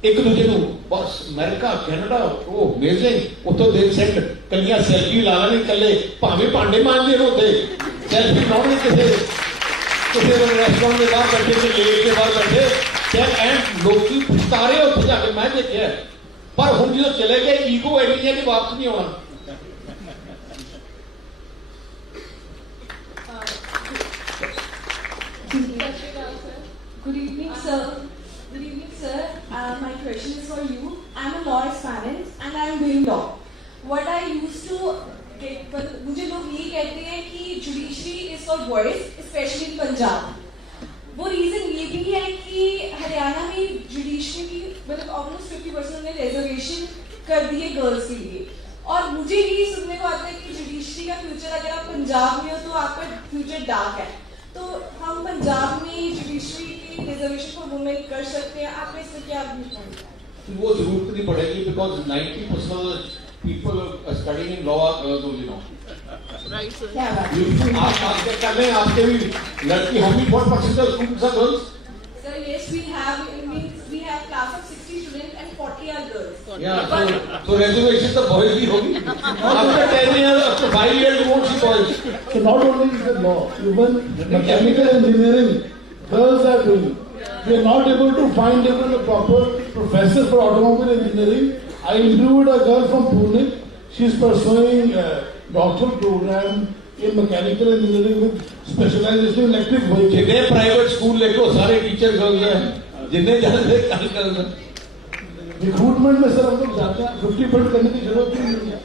ਇੱਕ ਦੂਜੇ ਨੂੰ ਬਸ ਅਮਰੀਕਾ, ਕੈਨੇਡਾ, ਉਹ ਅਮੇਜ਼ਿੰਗ, ਉੱਥੋਂ ਦੇ ਸੈਂਡ ਕੱਲੀਆਂ ਸੈਲਫੀ ਲਾ ਲੈਣੀ ਇਕੱਲੇ, ਭਾਵੇਂ ਭਾਂਡੇ ਮਾਂਜਦੇ ਹੋ ਉੱਥੇ ਸੈਲਫੀ ਲਾਉਣੀ ਕਿਸੇ ਰੈਸਟੋਰੈਂਟ ਦੇ ਬਾਹਰ ਬੈਠੇ ਤੇ ਲੇਟ ਕੇ ਬਾਹਰ ਬੈਠੇ ਐਂਡ ਲੋਕੀ ਪੁੱਛਤਾਰੇ ਉੱਥੇ ਜਾ ਕੇ ਮੈਂ ਦੇਖਿਆ. ਪਰ ਹੁਣ ਜਦੋਂ ਚਲੇ ਗਏ ਈਗੋ ਐਨੀ ਹੈ ਕਿ ਵਾਪਸ ਨਹੀਂ ਆਉਣਾ. Good evening, sir. Good evening, sir. My question is for you. I'm a law's parent and I'm doing law. What I used to get, मुझे लोग ये कहते हैं कि judiciary is for boys, specially in Punjab. वो रीजन ये भी है कि हरियाणा में जुडिशरी की मतलब ऑलमोस्ट 50% ने रिजर्वेशन कर दिए गर्ल्स के लिए. और मुझे यही सुनने को आता है कि जुडिशरी का फ्यूचर अगर आप पंजाब में हो तो आपका फ्यूचर डार्क है। तो हम पंजाब में जुडिशरी की रिजर्वेशन फॉर वुमेन कर सकते हैं, आपका इससे क्या व्यू पॉइंट है? वो जरूरत नहीं पड़ेगी बिकॉज 90% people studying in law are girls only now. क्या बात आप क्या कर रहे हैं? आपके भी लड़की होंगी, what percentage of students are girls? Sir, yes, we have class of 60 students and 40 are girls. Yeah, so reservation the boys भी होगी. After 10 years, after 5 years, you won't see boys. So not only is the law, even mechanical engineering, girls are doing. We are not able to find even a proper professor for automobile engineering. I interviewed a girl from Pune. She is pursuing a doctoral program in mechanical engineering with specialization in electric vehicles. जितने private school देखो सारे teacher girls हैं, जितने ज्यादा गर्ल्स हैं। रिक्रूटमेंट में सर हम लोग जाते हैं, 50% करने की जरूरत ही नहीं है।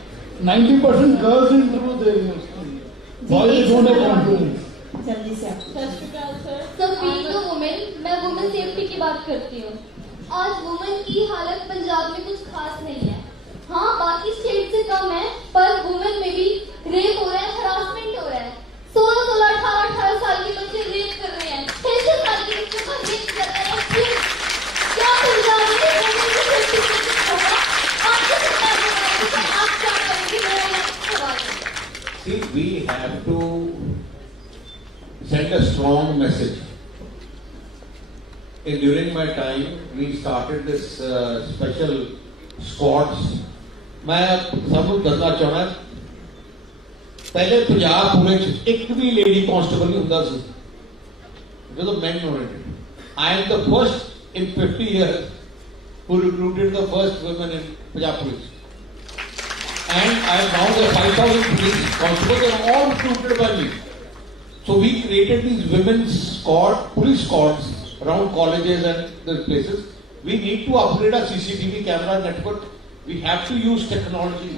90% गर्ल्स इंटरव्यू दे रही हैं, बॉयज डोंट हैव कॉन्फिडेंस। जल्दी से सर बीइंग अ वुमेन, मैं वुमेन सेफ्टी की बात करती हूँ। आज वुमेन की हालत पंजाब में कुछ खास नहीं है। हाँ, बाकी स्टेट से कम है, पर वुमेन में भी रेप हो रहा है, हरासमेंट हो रहा है। 16, 18 साल के बच्चे रेप कर रहे हैं, 6 साल के बच्चों का रेप कर रहे हैं। फिर क्या पंजाब में वुमेन की सेफ्टी कैसे होगा? आपको सरकार बताएगी तो आप क्या करेंगे? मेरा ये सवाल है। See, we have to send a strong message. During my time, we started this special squads. मैं सबको ਦੱਸਣਾ ਚਾਹਣਾ ਪਹਿਲੇ ਪੰਜਾਬ ਪੂਰੇ ਚ ਇੱਕ ਵੀ ਲੇਡੀ ਕਾਂਸਟੇਬਲ ਨਹੀਂ ਹੁੰਦਾ ਸੀ ਜਦੋਂ men oriented. I am the first in 50 years who recruited the first women in Punjab police. And I am now the 5,000 police constables. They are all recruited by me. So we created these women's squad, police squads around colleges and the places. We need to upgrade our CCTV camera network. We have to use technology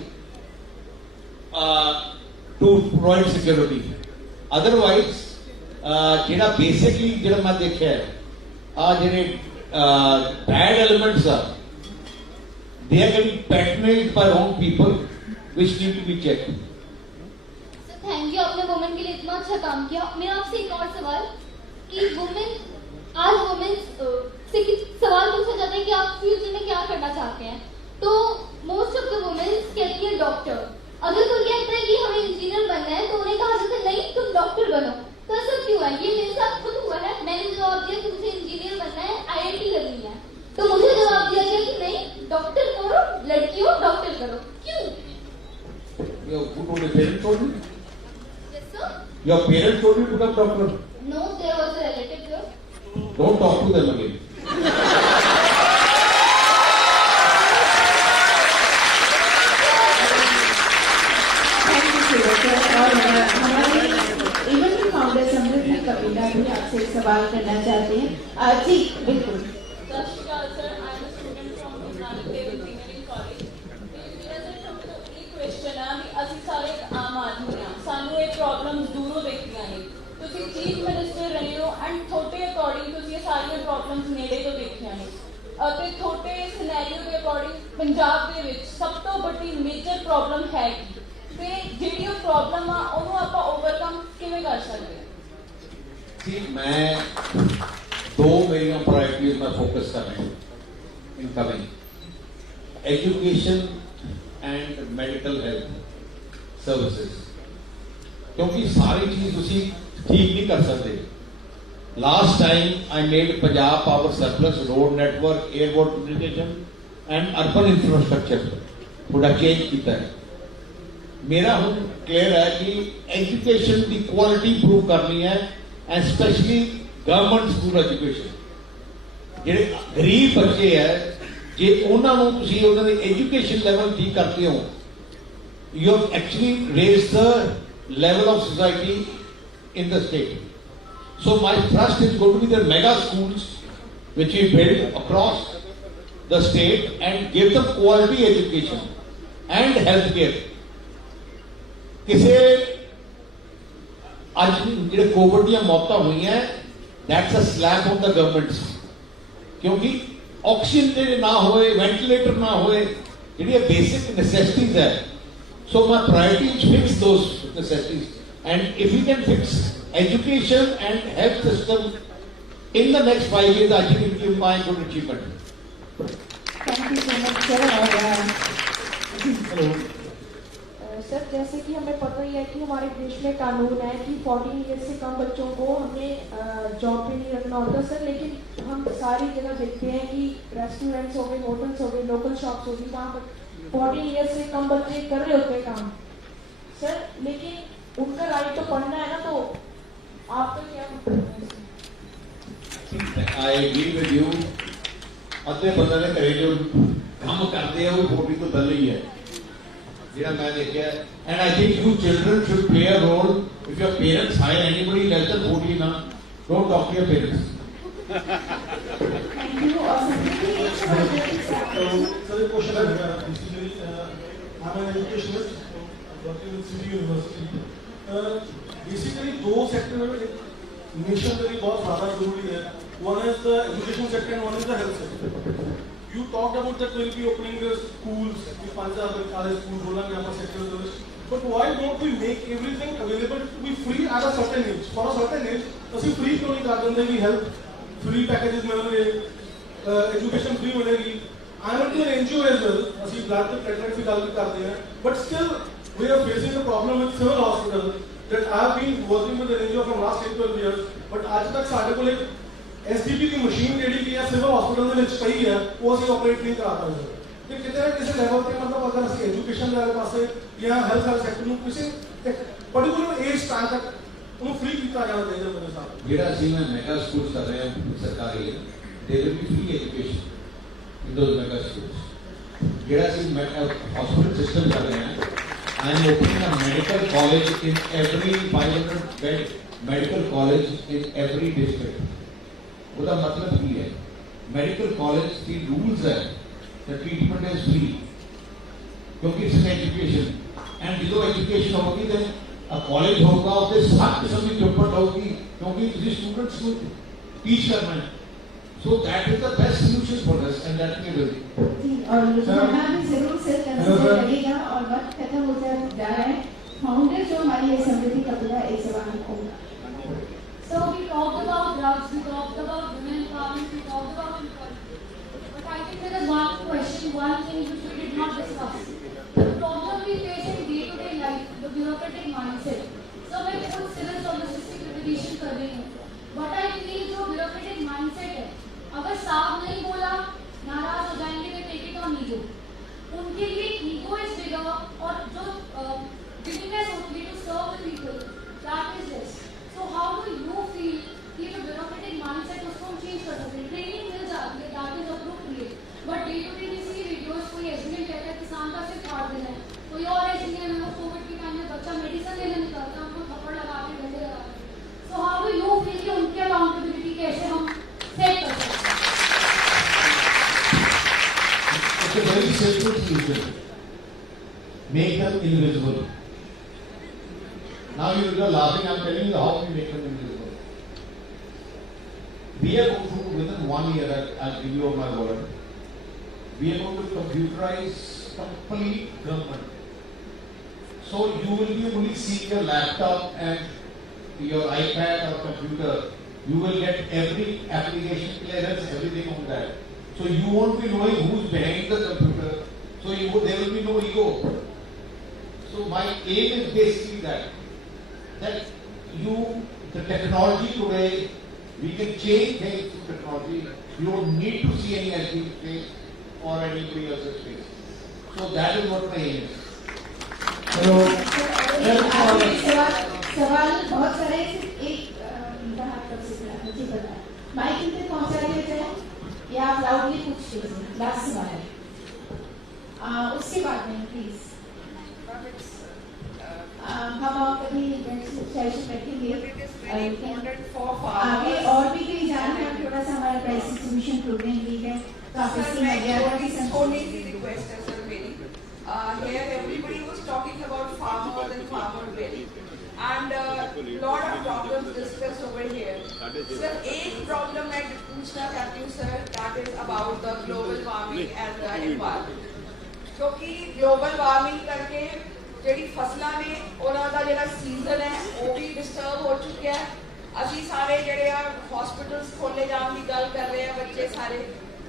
to provide security. Otherwise, ਜਿਹੜਾ basically ਜਿਹੜਾ ਮੈਂ ਦੇਖਿਆ ਹੈ ਜਿਹੜੇ bad elements are, they are getting patronized by wrong people, which need to be checked. Thank you, आपने वुमेन के लिए इतना अच्छा काम किया। मेरा आपसे एक और सवाल कि वुमेन आज वुमेन से सवाल पूछा जाता है कि आप फ्यूचर में क्या करना चाहते हैं, तो मोस्ट ऑफ द वुमेन कहती है डॉक्टर। अगर कोई कहता है कि हमें इंजीनियर बनना है तो उन्हें कहा जाता है नहीं तुम डॉक्टर बनो। तो ऐसा क्यों है? ये मेरे साथ खुद हुआ है। मैंने जवाब दिया कि मुझे इंजीनियर बनना है, IIT करनी है, तो मुझे जवाब दिया गया कि नहीं डॉक्टर करो, लड़की हो डॉक्टर करो। क्यों? Who told your parents told you? Yes sir. Your parents told you to become doctor? No, there was a relative sir. Don't talk to them again. और हमारे इवेंट के फाउंडर समृद्धि कपिला भी आपसे एक सवाल करना चाहते हैं। जी बिल्कुल। सत श्री अकाल sir, I am a student from Guru नानक देव इंजीनियरिंग कॉलेज। मेरा सर ਤੁਹਾਨੂੰ ਇੱਕ ਕੁਐਸਚਨ ਆ ਵੀ ਅਸੀਂ ਸਾਰੇ ਆਮ ਆਦਮੀ ਆ, ਸਾਨੂੰ ਇਹ ਪ੍ਰੋਬਲਮਸ ਦੂਰੋਂ ਦੇਖਦੀਆਂ ਨੇ। ਤੁਸੀਂ ਚੀਫ ਮਿਨਿਸਟਰ ਰਹੇ ਹੋ ਐਂਡ ਤੁਹਾਡੇ ਅਕੋਰਡਿੰਗ ਤੁਸੀਂ ਇਹ ਸਾਰੀਆਂ ਪ੍ਰੋਬਲਮਸ ਨੇੜੇ ਤੋਂ ਦੇਖੀਆਂ ਨੇ ਅਤੇ ਤੁਹਾਡੇ ਸਿਨੈਰੀਓ ਦੇ ਅਕੋਰਡਿੰਗ ਪੰਜਾਬ ਦੇ ਵਿੱਚ ਸਭ ਤੋਂ ਵੱਡੀ ਮੇਜਰ ਪ੍ਰੋਬਲਮ ਹੈ ਕੀ, ਤੇ ਜਿਹੜੀ ਉਹ ਪ੍ਰੋਬਲਮ ਆ ਉਹਨੂੰ ਆਪਾਂ ਓਵਰਕਮ ਕਿਵੇਂ ਕਰ ਸਕਦੇ ਹਾਂ? See, मैं दो मेरी प्रायोरिटीज में फोकस कर रहा हूँ incoming, education and medical health services, क्योंकि सारी चीज उसी ठीक नहीं कर सकते। Last time I made Punjab power surplus, road network, airport communication and urban infrastructure थोड़ा चेंज किया है। मेरा हूं क्लियर है कि एजुकेशन की क्वालिटी इंप्रूव करनी है and specially government school education. ਜਿਹੜੇ ਗਰੀਬ ਬੱਚੇ ਹੈ ਜੇ ਉਹਨਾਂ ਨੂੰ ਤੁਸੀਂ ਉਹਨਾਂ ਦੇ ਐਜੂਕੇਸ਼ਨ ਲੈਵਲ ਠੀਕ ਕਰਦੇ ਹੋ, you have actually raised the level of society in the state. So my thrust is going to be the mega schools which we build across the state and give them quality education and healthcare. ਕਿਸੇ ਅੱਜ ਜਿਹੜੇ ਕੋਵਿਡ ਦੀਆਂ ਮੌਤਾਂ ਹੋਈਆਂ that's a slap on the governments, ਕਿਉਂਕਿ ਆਕਸੀਜਨ ਜਿਹੜੇ ਨਾ ਹੋਏ, ਵੈਂਟੀਲੇਟਰ ਨਾ ਹੋਏ, ਜਿਹੜੀਆਂ ਬੇਸਿਕ ਨੈਸੈਸਿਟੀਜ਼ ਹੈ So my priority is fix those necessities. And if we can fix education and health system in the next 5 years, I think it will be my good achievement. Thank you so much, sir. Hello. Sir जैसे कि हमें पता ही है कि हमारे देश में कानून है कि 14 ईयर्स से कम बच्चों को हमें जॉब पे नहीं रखना होता सर, लेकिन हम सारी जगह देखते हैं कि रेस्टोरेंट्स हो गए, होटल्स हो गए, लोकल शॉप्स हो गई, वहाँ पर 14 ईयर्स से कम बच्चे कर रहे होते हैं काम सर, लेकिन उनका राइट तो पढ़ना है ना, तो आपका क्या I agree with you. अद्दे बंदे ने करे जो काम करते हैं वो 40 तो दल ही है जिन्हें मैं देखा है. And I think you children should play a role. If your parents hire anybody less than 40 now, don't talk to your parents. Thank you. और So the question is, basically, I'm an educationist working with City University. Basically, दो सेक्टर में मिशन के लिए बहुत ज़्यादा जरूरी है. One is the education sector and one is the health sector. You talked about that we'll be opening the schools, the Punjab schools, bolange hama sector. But why don't we make everything available to be free at a certain age? For a certain age, ਅਸੀਂ free क्यों नहीं कर देंगे कि health free packages मिलेंगे, education free मिलेगी. I am into an NGO as well. ਅਸੀਂ blood platelets की गल भी करते हैं. But still, we are facing a problem with civil hospital that I have been working with an NGO from last 10-12 years. But आज तक साढ़े को एक SDP की मशीन ਜਿਹੜੀ ਕਿ ਆ ਸਿਵਲ ਹਸਪੀਟਲ ਦੇ ਵਿੱਚ ਪਈ ਹੈ ਉਹ ਅਸੀਂ ਆਪਰੇਟ ਨਹੀਂ ਕਰਾ ਪਾਏ ਤੇ ਕਿਤੇ ਨਾ ਕਿਸੇ ਲੈਵਲ ਤੇ ਮਤਲਬ ਅਗਰ ਅਸੀਂ ਐਜੂਕੇਸ਼ਨ ਦੇ ਪਾਸੇ ਜਾਂ ਹੈਲਥ ਸੈਕਟਰ ਨੂੰ ਕਿਸੇ ਪਰਟੀਕੂਲਰ ਏਜ ਟਾਈਮ ਤੱਕ ਉਹਨੂੰ ਫ੍ਰੀ ਕੀਤਾ ਜਾਣਾ ਚਾਹੀਦਾ ਮੇਰੇ ਹਿਸਾਬ ਜਿਹੜਾ ਅਸੀਂ ਮੈਗਾ ਸਕੂਲ ਕਰ ਰਹੇ ਹਾਂ ਸਰਕਾਰੀ they will be free education in those mega schools. ਜਿਹੜਾ ਅਸੀਂ ਹਸਪੀਟਲ ਸਿਸਟਮ ਕਰ ਰਹੇ ਹਾਂ, I am opening a medical college in every 500 bed medical college in every district. ਉਹਦਾ ਮਤਲਬ ਕੀ ਹੈ? ਮੈਡੀਕਲ ਕਾਲਜ ਦੀ ਰੂਲਸ ਹੈ that treatment is free ਕਿਉਂਕਿ ਇਸ ਐਜੂਕੇਸ਼ਨ ਐਂਡ ਜਦੋਂ ਐਜੂਕੇਸ਼ਨ ਹੋਗੀ then a college ਹੋਗਾ ਉਹਦੇ ਸਾਥ ਕਿਸਮ ਦੀ ਟ੍ਰੀਟਮੈਂਟ ਹੋਗੀ ਕਿਉਂਕਿ ਤੁਸੀਂ ਸਟੂਡੈਂਟਸ ਨੂੰ ਟੀਚ ਕਰਨਾ ਹੈ. So that is the best solution for us and that we will. और यहाँ भी जरूर से कंसिडर लगेगा और वक्त खत्म हो जा रहा है. फाउंडर जो हमारी समृद्धि का पूरा एक सवाल होगा. So we talked about drugs, we talked about women empowerment, we talked about equality. But I think there is one question, one thing which we did not discuss. The problem we face in day-to-day life, the bureaucratic mindset. So मैं खुद civil services की preparation कर रही हूँ. But I feel जो bureaucratic mindset है, अगर साफ नहीं बोला, नाराज हो जाएंगे, they take it on ego. उनके लिए ego is bigger और जो willingness होती है to serve the people, that is less. So how do you feel कि जो bureaucratic mindset उसको हम change कर सकते हैं? Training मिल जाती है, that is appropriate. But day to day we see videos, कोई एसडीएम कहता है किसान का सिर फाड़ देना है, कोई और एसडीएम है कोविड के टाइम में बच्चा मेडिसिन लेने निकलता है, उनको थप्पड़ लगा के डंडे लगा के. So how do you feel कि उनकी accountability कैसे हम set कर सकते हैं? It's a very simple solution. Make them invisible. Now you are laughing, I am telling you how we make them invisible. We are going to, within 1 year, I will give you my word, we are going to computerize complete government. So you will be only seeing your laptop and your iPad or computer. You will get every application clearance, everything on that. So you won't be knowing who's behind the computer. So there will be no ego. So my aim is basically that the technology today, we can change things through technology. You don't need to see any SD face or anybody else's face. So that is what my aim is. सवाल बहुत सारे, एक मुझे पता है माइक इनसे पहुंचा दिया जाए या आप लाउडली पूछ लीजिए. लास्ट सवाल है, उसके बाद में प्लीज हम और कभी सेशन बैठेंगे आगे और भी कहीं जाना है. थोड़ा सा हमारा प्राइसिंग सॉल्यूशन प्रोग्राम भी है, काफी रिक्वेस्ट है सर मेरी. Here everybody was talking about farmers and farmer bill and lot of problems discussed over here. Sir, एक problem मैं पूछना चाहती हूँ sir, that is about the global warming and the environment. क्योंकि global warming करके ਜਿਹੜੀ ਫਸਲਾਂ ਨੇ ਉਹਨਾਂ ਦਾ ਜਿਹੜਾ ਸੀਜ਼ਨ ਹੈ ਉਹ ਵੀ ਡਿਸਟਰਬ ਹੋ ਚੁੱਕਿਆ ਹੈ। ਅਸੀਂ ਸਾਰੇ ਜਿਹੜੇ ਆ ਹਸਪੀਟਲਸ ਖੋਲੇ ਜਾਣ ਦੀ ਗੱਲ ਕਰ ਰਹੇ ਆ, ਬੱਚੇ ਸਾਰੇ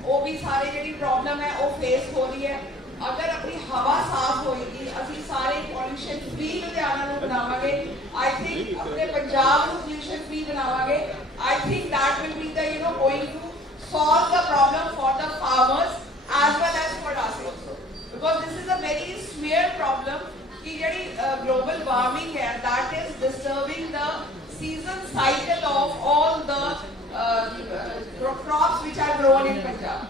ਉਹ ਵੀ ਸਾਰੇ ਜਿਹੜੀ ਪ੍ਰੋਬਲਮ ਹੈ ਉਹ ਫੇਸ ਹੋ ਰਹੀ ਹੈ। अगर अपनी हवा साफ होएगी, असी सारे पॉल्यूशन फ्री लुधियाना ਨੂੰ ਬਣਾਵਾਂਗੇ। I think अपने पंजाब ਨੂੰ pollution free ਬਣਾਵਾਂਗੇ। I think that will be the going to solve the problem for the farmers as well as for us also, because this is a very severe problem कि ਜਿਹੜੀ global warming है that is disturbing the season cycle of all the crops which are grown in Punjab.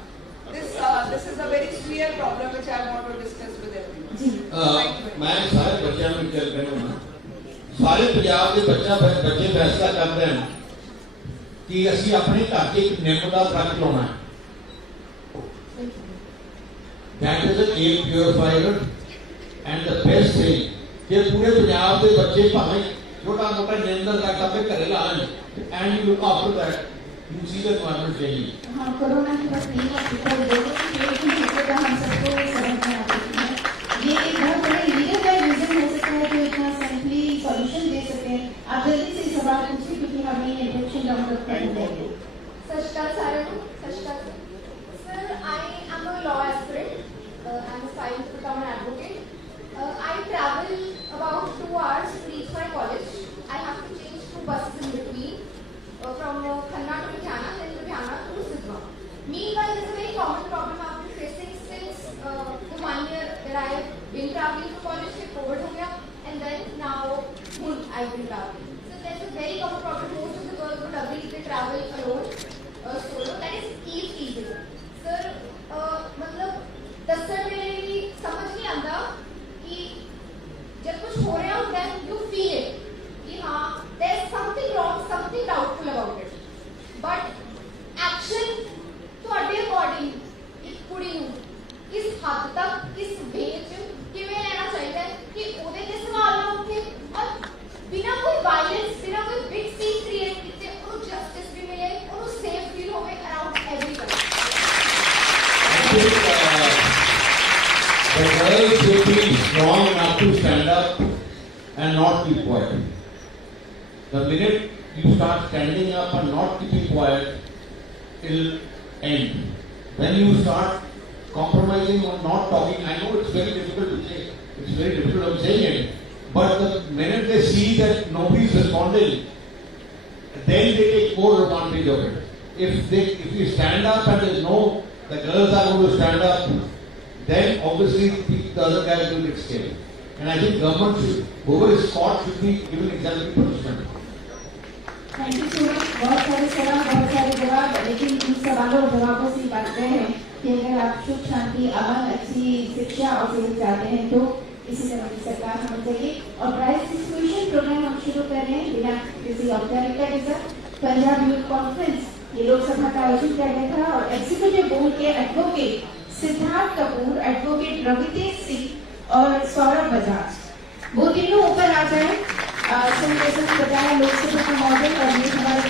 This is a very severe problem which I want to discuss with everyone. मैं सारे बच्चों में चल रहा हूँ, सारे पंजाब के बच्चे फैसला कर रहे हैं कि असी अपने घर के एक निम्म का दरख्त लाना है। That is a air purifier and the best thing कि पूरे पंजाब के बच्चे भावें छोटा मोटा निम्म का दरख्त अपने घरे लाएं and you look after that. You see the environment changing. हाँ, कोरोना की बात नहीं है, हम सबको समझना है। ये एक बहुत बड़ा लीगल रीजन हो सकता है जो इतना सिंपली सॉल्यूशन दे सके। आप जल्दी से सवाल पूछिए क्योंकि हमें इंट्रोडक्शन डाउनलोड करना है। Sashkar Sir, I am a law aspirant. I am trying to become an advocate. I travel about 2 hours to reach my college. I have to change 2 buses in between. From Khanna to Ludhiana, then Ludhiana to Sidhwa. Meanwhile, this is a very common problem I've been facing since the 1 year that I've been traveling to college. COVID ho gaya, and then now I've been traveling. So that's a very common problem. Most of the girls would agree they travel alone, solo. That is easy. Sir, मतलब 10 साल में समझ नहीं आता कि जब कुछ हो रहा होता है, you feel it. कि हाँ, there's something wrong, something doubtful about it. But action ਤੁਹਾਡੇ according ਇੱਕ ਕੁੜੀ ਨੂੰ ਕਿਸ ਹੱਦ ਤੱਕ, ਕਿਸ ਵੇ ਚ ਕਿਵੇਂ ਲੈਣਾ ਚਾਹੀਦਾ ਹੈ ਕਿ ਉਹਦੇ ਤੇ ਸਵਾਲ ਨਾ ਉੱਠੇ ਔਰ ਬਿਨਾਂ ਕੋਈ ਵਾਇਲੈਂਸ, ਬਿਨਾਂ ਕੋਈ ਬਿਗ ਸੀਨ ਕ੍ਰੀਏਟ ਕੀਤੇ ਉਹਨੂੰ ਜਸਟਿਸ ਵੀ ਮਿਲੇ, ਉਹਨੂੰ ਸੇਫ ਫੀਲ ਹੋਵੇ around everyone. The girls should be strong enough to stand up and not keep quiet. The minute you start standing up and not keeping quiet, it'll end. When you start compromising or not talking, I know it's very difficult to say, it's very difficult of saying it, but the minute they see that nobody is responding, then they take more advantage of it. If you stand up and there's the girls are going to stand up, then obviously the other guys will get scared. And I think government should, whoever is caught should be given exemplary punishment. Thank you so much. बहुत सारे सवाल, बहुत सारे जवाब, लेकिन इन सवालों और जवाबों से बात करें हैं कि अगर आप सुख शांति, अमन, अच्छी शिक्षा और सेहत चाहते हैं तो इसी तरह की सरकार होनी चाहिए। और प्राइस डिस्ट्रीब्यूशन प्रोग्राम हम शुरू कर रहे हैं बिना किसी औपचारिकता के साथ। पंजाब यूथ कॉन्फ्रेंस ये लोकसभा का आयोजन किया गया था और एग्जीक्यूटिव बोर्ड के एडवोकेट सिद्धार्थ कपूर, एडवोकेट रवितेज सिंह और सौरभ बजाज, वो तीनों ऊपर आ जाए। जैसे बताया लोकसभा का मॉडल और ये हमारे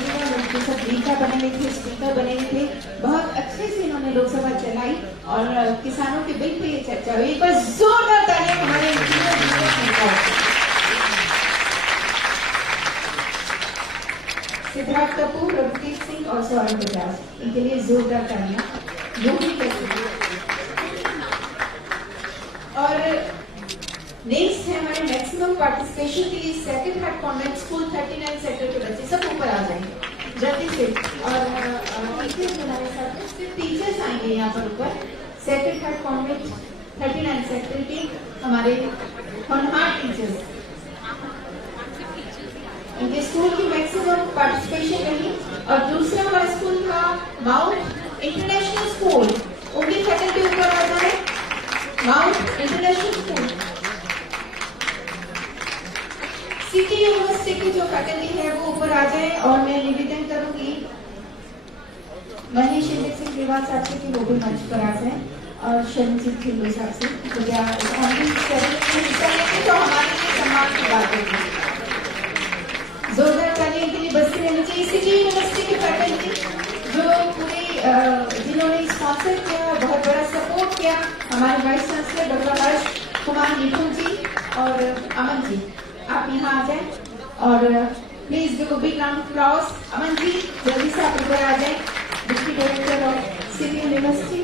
जो सब नेता बने हुए थे, स्पीकर बने हुए थे, बहुत अच्छे से इन्होंने लोकसभा चलाई और किसानों के बिल पे ये चर्चा हुई। एक बार जोरदार तालियां हमारे सिद्धार्थ कपूर, रवितेज सिंह और सौरभ बजाज, इनके लिए जोरदार तालियां। और नेक्स्ट है हमारे मैक्सिमम पार्टिसिपेशन के लिए सेकंड हार्ट कॉन्वेंट स्कूल 39 सेक्टर के बच्चे सब ऊपर आ जाएंगे जल्दी से। और टीचर्स हमारे साथ में सिर्फ टीचर्स आएंगे यहाँ पर ऊपर। सेकंड हार्ट कॉन्वेंट 39 सेक्टर के हमारे होनहार टीचर्स, इनके स्कूल की मैक्सिमम पार्टिसिपेशन रही। और दूसरा हमारा स्कूल था माउंट इंटरनेशनल स्कूल, उनकी फैकल्टी ऊपर आ जाए। Mount international school city university की जो फैकल्टी है वो ऊपर आ जाए। और मैं निवेदन करूंगी मनीष सिंह ग्रेवाल साहब से कि वो भी मंच पर आ जाए और शर्मजीत खिल्लो साहब से तो हमारे लिए सम्मान की बात होगी। जोरदार तालियां के लिए बस रहनी चाहिए। सिटी यूनिवर्सिटी की फैकल्टी जो पूरी जिन्होंने स्पॉन्सर किया, बहुत बड़ा सपोर्ट किया, हमारे वाइस चांसलर डॉक्टर हर्ष कुमार निपुण जी और अमन जी, आप यहाँ आ जाए और please do big round of applause. Aman ji जल्दी से आप ऊपर आ जाए, deputy director of city university.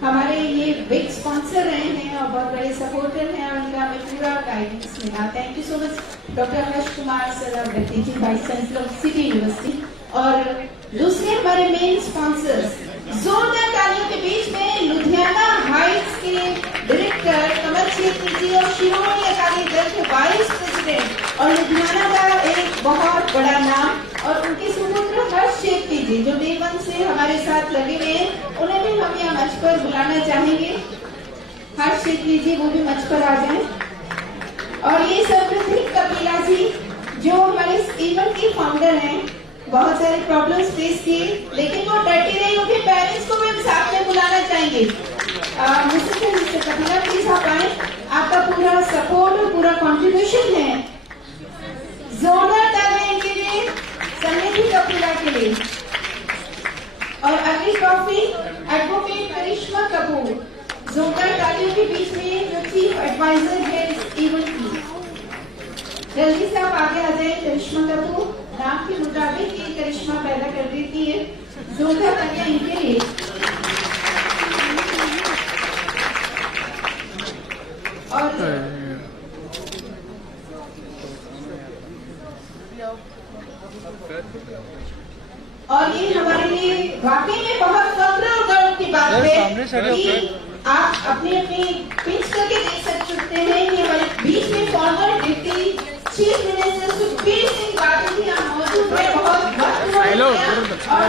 हमारे ये बिग स्पॉन्सर रहे हैं और बहुत बड़े सपोर्टर हैं और उनका हमें पूरा गाइडेंस मिला। Thank you so much doctor Harsh Kumar sir और teaching vice chancellor of city university. और दूसरे हमारे मेन स्पॉन्सर्स, जोरदार तालियों के बीच में लुधियाना हाइट्स के डायरेक्टर कमल शेट्टी जी और शिरोमणि अकाली दल के वाइस प्रेसिडेंट और लुधियाना का एक बहुत बड़ा नाम और उनके सुपुत्र हर्ष शेट्टी जी जो डे 1 से हमारे साथ लगे हुए हैं, उन्हें भी हम यहाँ मंच पर बुलाना चाहेंगे। हर्ष शेट्टी जी वो भी मंच पर आ जाएं। और ये समृद्धि कपिला जी जो हमारे इस इवेंट की फाउंडर हैं, बहुत सारे प्रॉब्लम्स फेस किए लेकिन वो डटे रहे। उनके पेरेंट्स को भी साथ में बुलाना चाहेंगे। मुझसे कपिला प्लीज आप आए, आपका पूरा सपोर्ट और पूरा कंट्रीब्यूशन है। जोरदार तालियां इनके लिए, समृद्धि कपिला के लिए। और अगली ट्रॉफी एडवोकेट करिश्मा कपूर, जोरदार तालियों के बीच में जो चीफ एडवाइजर है इस इवेंट की। जल्दी से आप आगे आ जाए। करिश्मा कपूर नाम के मुताबिक ये करिश्मा पैदा कर देती है। जोरदार तालियां इनके लिए। और ये हमारे लिए वाकई में बहुत फख्र और गर्व की बात है कि आप अपनी अपनी पिंच करके देख सकते हैं कि हमारे बीच में farmer deputy chief minister Sukhbir सिंह बादल यहाँ मौजूद है। बहुत वक्त और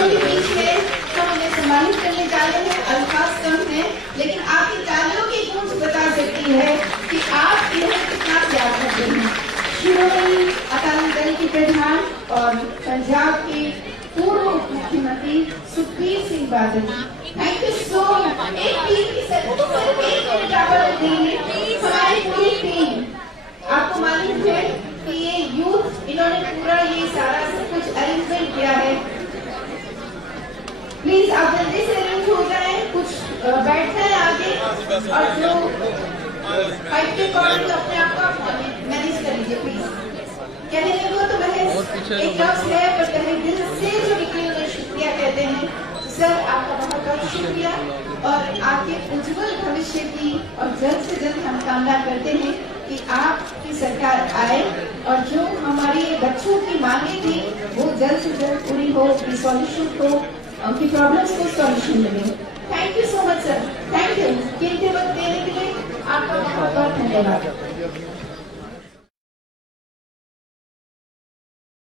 के बीच में हम उन्हें सम्मानित करने जा रहे हैं। अल्फाज कम है लेकिन आपकी तालियों की गूंज बता सकती है कि आप इन्हें कितना प्यार करते हैं। शिरोमणि अकाली दल के प्रधान और पंजाब के पूर्व उप मुख्यमंत्री सुखबीर सिंह Badal, thank you so much. एक टीम की हमारी पूरी टीम, आपको मालूम है कि ये यूथ इन्होंने पूरा ये सारा सब कुछ अरेंजमेंट किया है। प्लीज आप जल्दी से अरेंज हो जाए, कुछ बैठना है आगे और जो फाइट के अकॉर्डिंग अपने आप को मैनेज कर लीजिए प्लीज। कहने लगे तो महज एक लफ्ज है पर कहीं दिल से जो निकले उन्हें शुक्रिया कहते हैं। सर आपका बहुत बहुत शुक्रिया और आपके उज्जवल भविष्य की और जल्द से जल्द हम कामना करते हैं कि आपकी सरकार आए और जो हमारी बच्चों की मांगे थी वो जल्द से जल्द पूरी हो, उनकी सॉल्यूशन को, उनकी प्रॉब्लम्स को सॉल्यूशन मिले। Thank you so much sir, thank you. कीमती वक्त देने के लिए आपका बहुत बहुत धन्यवाद।